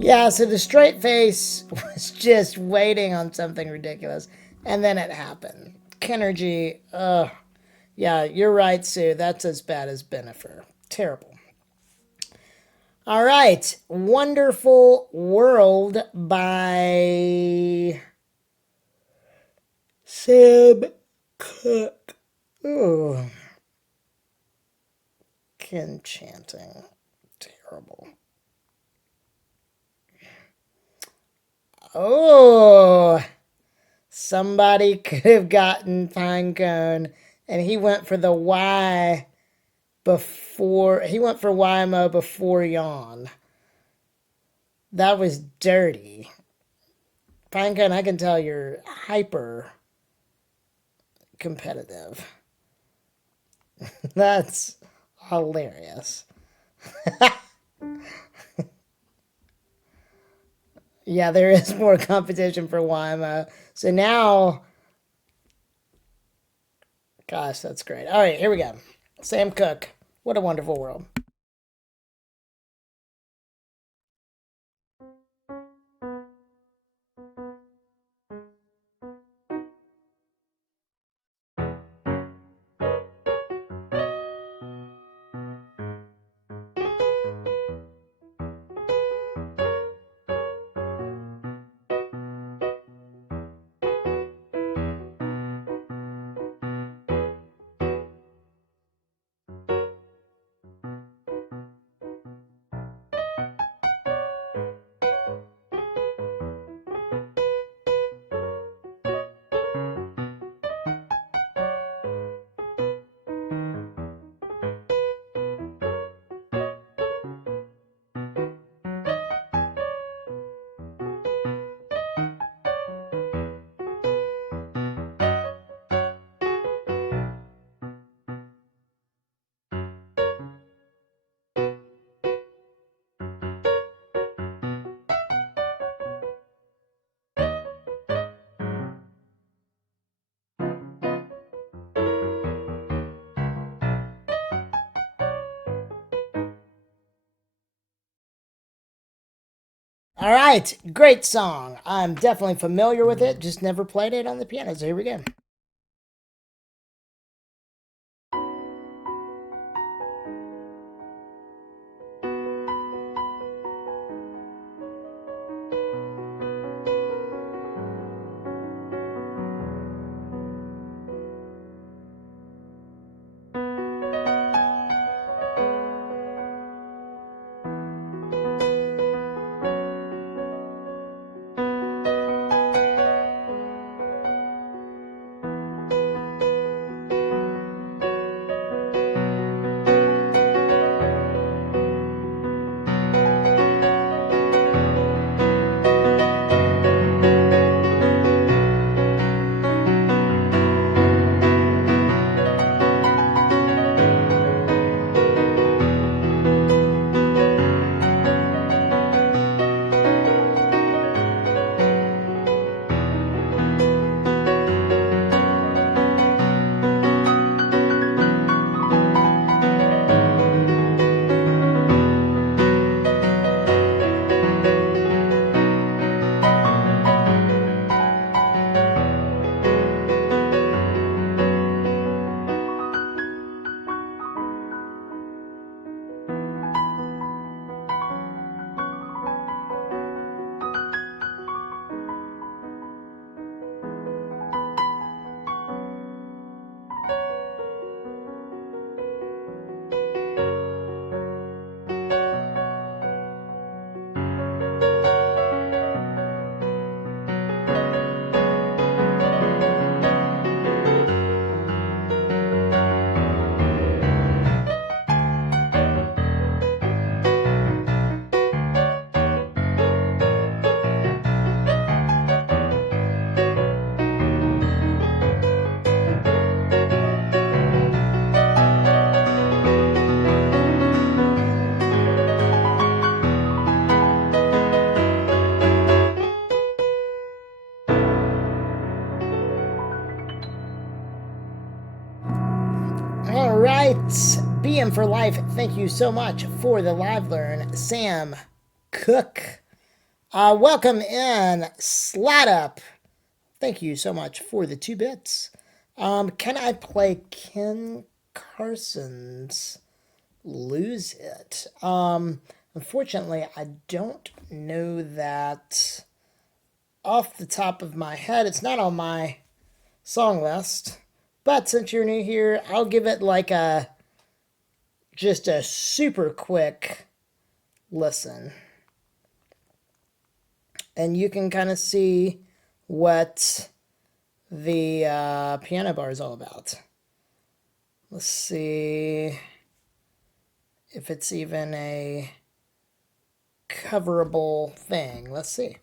Yeah, so the straight face was just waiting on something ridiculous, and then it happened. Kenergy, yeah, you're right, Sue. That's as bad as Benifer. Terrible. All right, Wonderful World by Sam Cooke. Ooh, Ken chanting. Terrible. Oh, somebody could have gotten Pinecone, and he went for the Y before, he went for YMO before Yawn. That was dirty. Pinecone, I can tell you're hyper competitive. That's hilarious. Yeah, there is more competition for YMO. So now, gosh, that's great. All right, here we go. Sam Cooke. What a Wonderful World. All right, great song. I'm definitely familiar with it, just never played it on the piano. So here we go. right, BM for life. Thank you so much for the live learn, Sam Cook. Welcome in, Slat Up. Thank you so much for the 2 bits. Can I play Ken Carson's Lose It? Unfortunately, I don't know that off the top of my head. It's not on my song list. But since you're new here, I'll give it like just a super quick listen. And you can kind of see what the Pianobar is all about. Let's see if it's even a coverable thing. Let's see.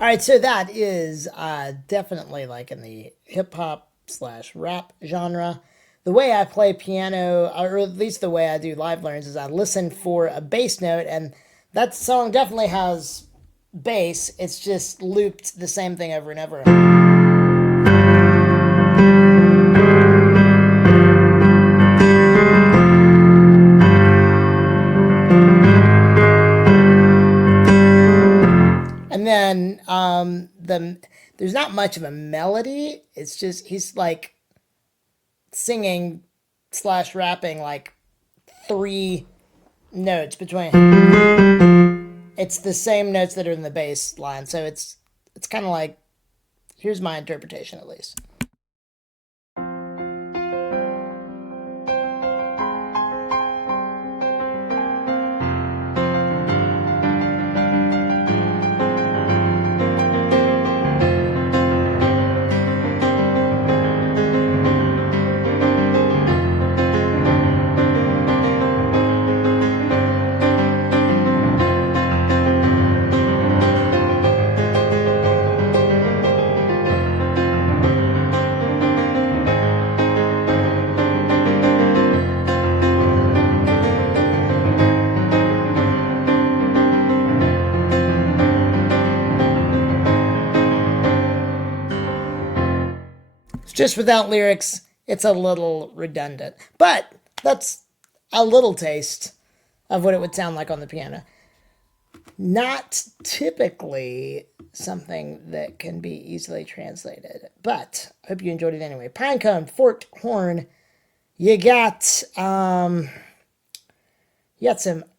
All right, so that is definitely like in the hip hop slash rap genre. The way I play piano, or at least the way I do live learns, is I listen for a bass note, and that song definitely has bass. It's just looped the same thing over and over. And then there's not much of a melody. It's just he's like singing slash rapping like 3 notes between. It's the same notes that are in the bass line, so it's kind of like, here's my interpretation at least. Just without lyrics, it's a little redundant. But that's a little taste of what it would sound like on the piano. Not typically something that can be easily translated, but I hope you enjoyed it anyway. Pinecone, forked horn. You got some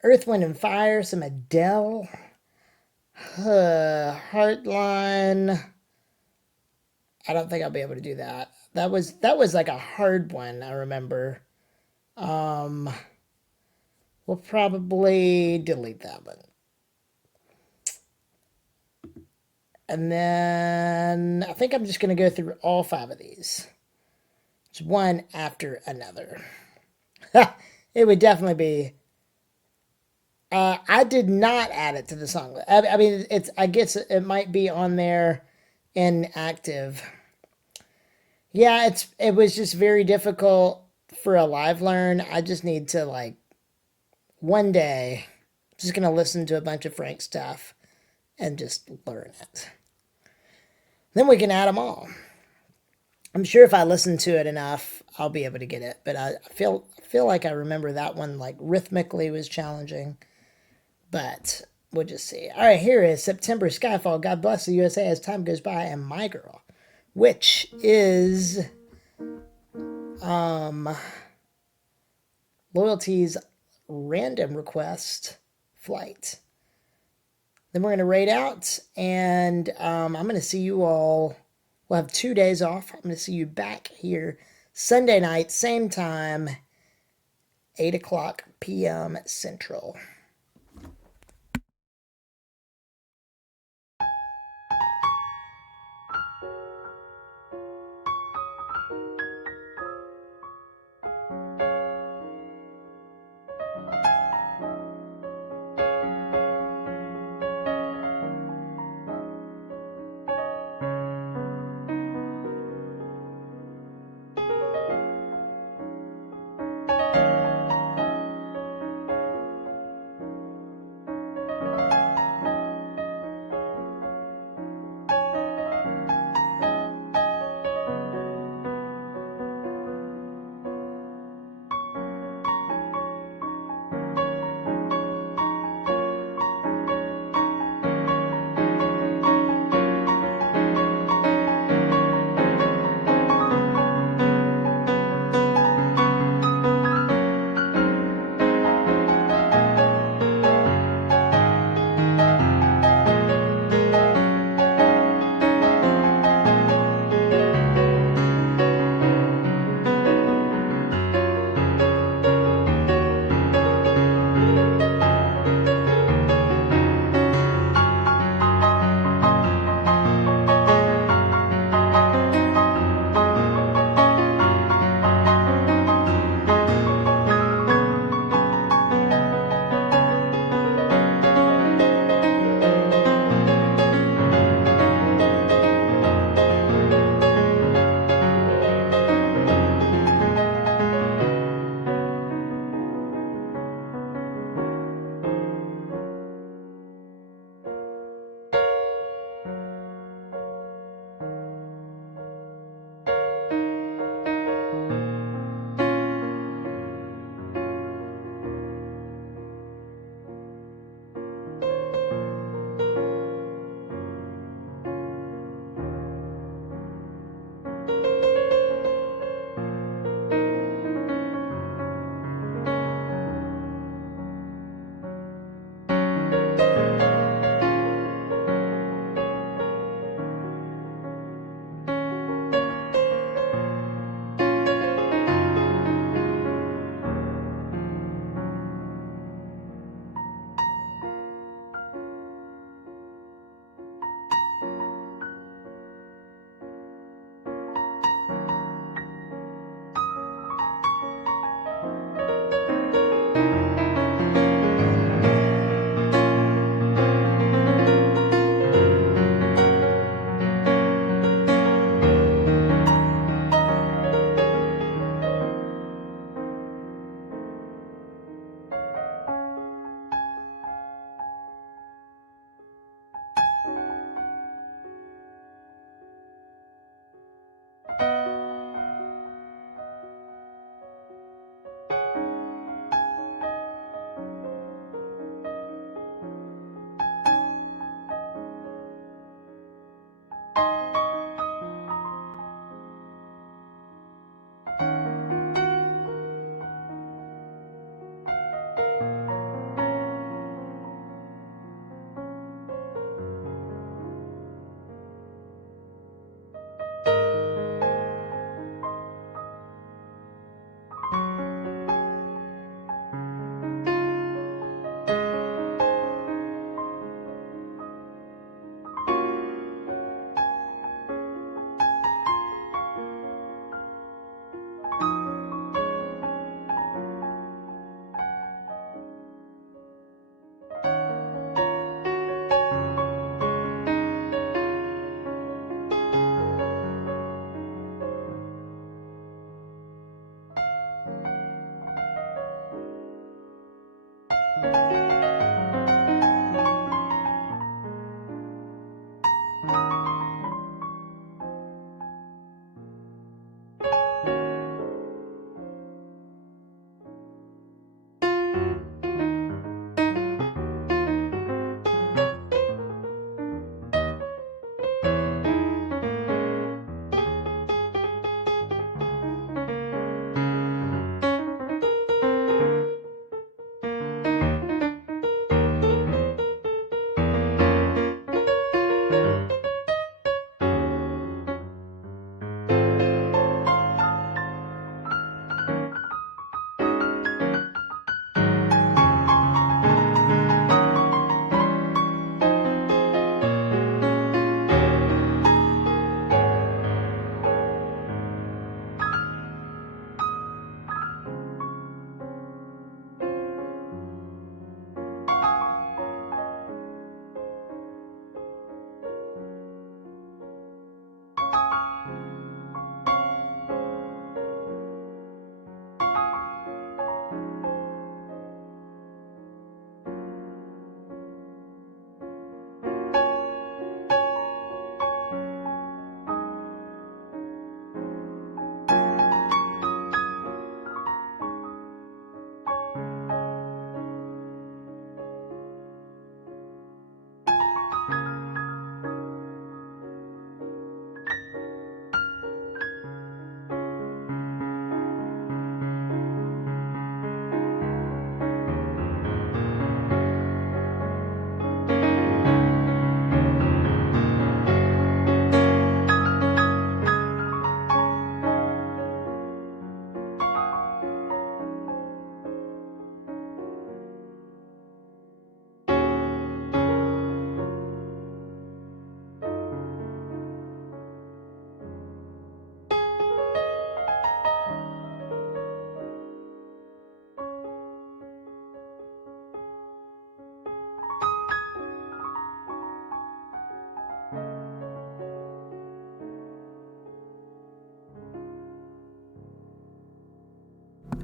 Earth, Wind, and Fire, some Adele, Heartline. I don't think I'll be able to do that. That was like a hard one, I remember. We'll probably delete that one. And then I think I'm just going to go through all 5 of these. Just one after another. It would definitely be. I did not add it to the song list. I mean, I guess it might be on there inactive. Yeah, it was just very difficult for a live learn. I just need to like one day, I'm just gonna listen to a bunch of Frank stuff and just learn it. Then we can add them all. I'm sure if I listen to it enough, I'll be able to get it. But I feel like I remember that one like rhythmically was challenging. But we'll just see. All right, here is September Skyfall. God bless the USA as time goes by, and My Girl, which is Loyalty's random request flight. Then we're going to raid out, and I'm going to see you all. We'll have 2 days off. I'm going to see you back here Sunday night, same time, 8 o'clock p.m. Central.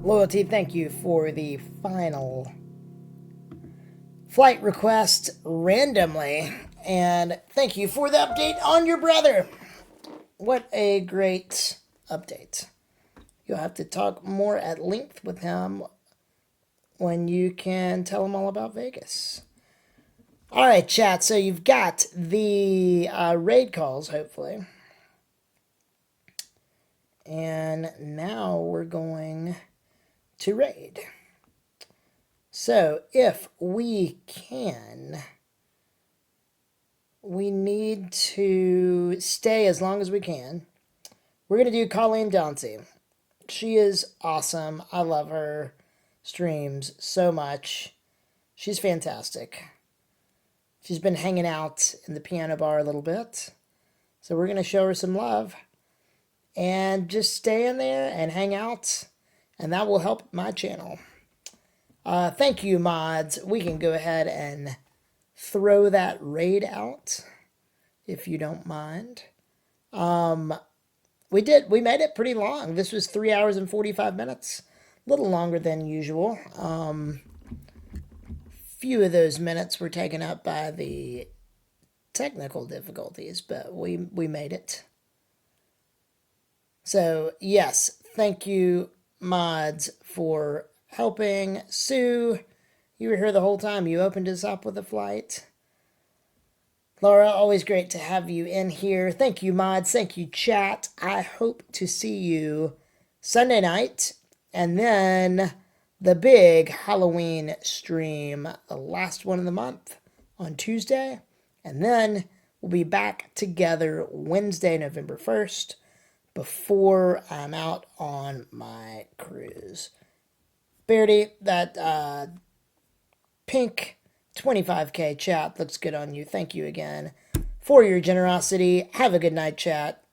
Loyalty, thank you for the final flight request randomly. And thank you for the update on your brother. What a great update. You'll have to talk more at length with him when you can tell him all about Vegas. All right, chat. So you've got the raid calls, hopefully. And now we're going to raid. So if we can, we need to stay as long as we can. We're going to do Colleen Dauncey. She is awesome. I love her streams so much. She's fantastic. She's been hanging out in the piano bar a little bit. So we're going to show her some love. And just stay in there and hang out. And that will help my channel. Thank you, mods. We can go ahead and throw that raid out, if you don't mind. We made it pretty long. This was 3 hours and 45 minutes. A little longer than usual. Few of those minutes were taken up by the technical difficulties, but we made it. So, yes, thank you, mods, for helping. Sue, you were here the whole time. You opened us up with a flight. Laura, always great to have you in here. Thank you, mods. Thank you, chat. I hope to see you Sunday night. And then the big Halloween stream, the last one of the month, on Tuesday. And then we'll be back together Wednesday, November 1st, before I'm out on my cruise. Beardy, that pink 25K chat looks good on you. Thank you again for your generosity. Have a good night, chat.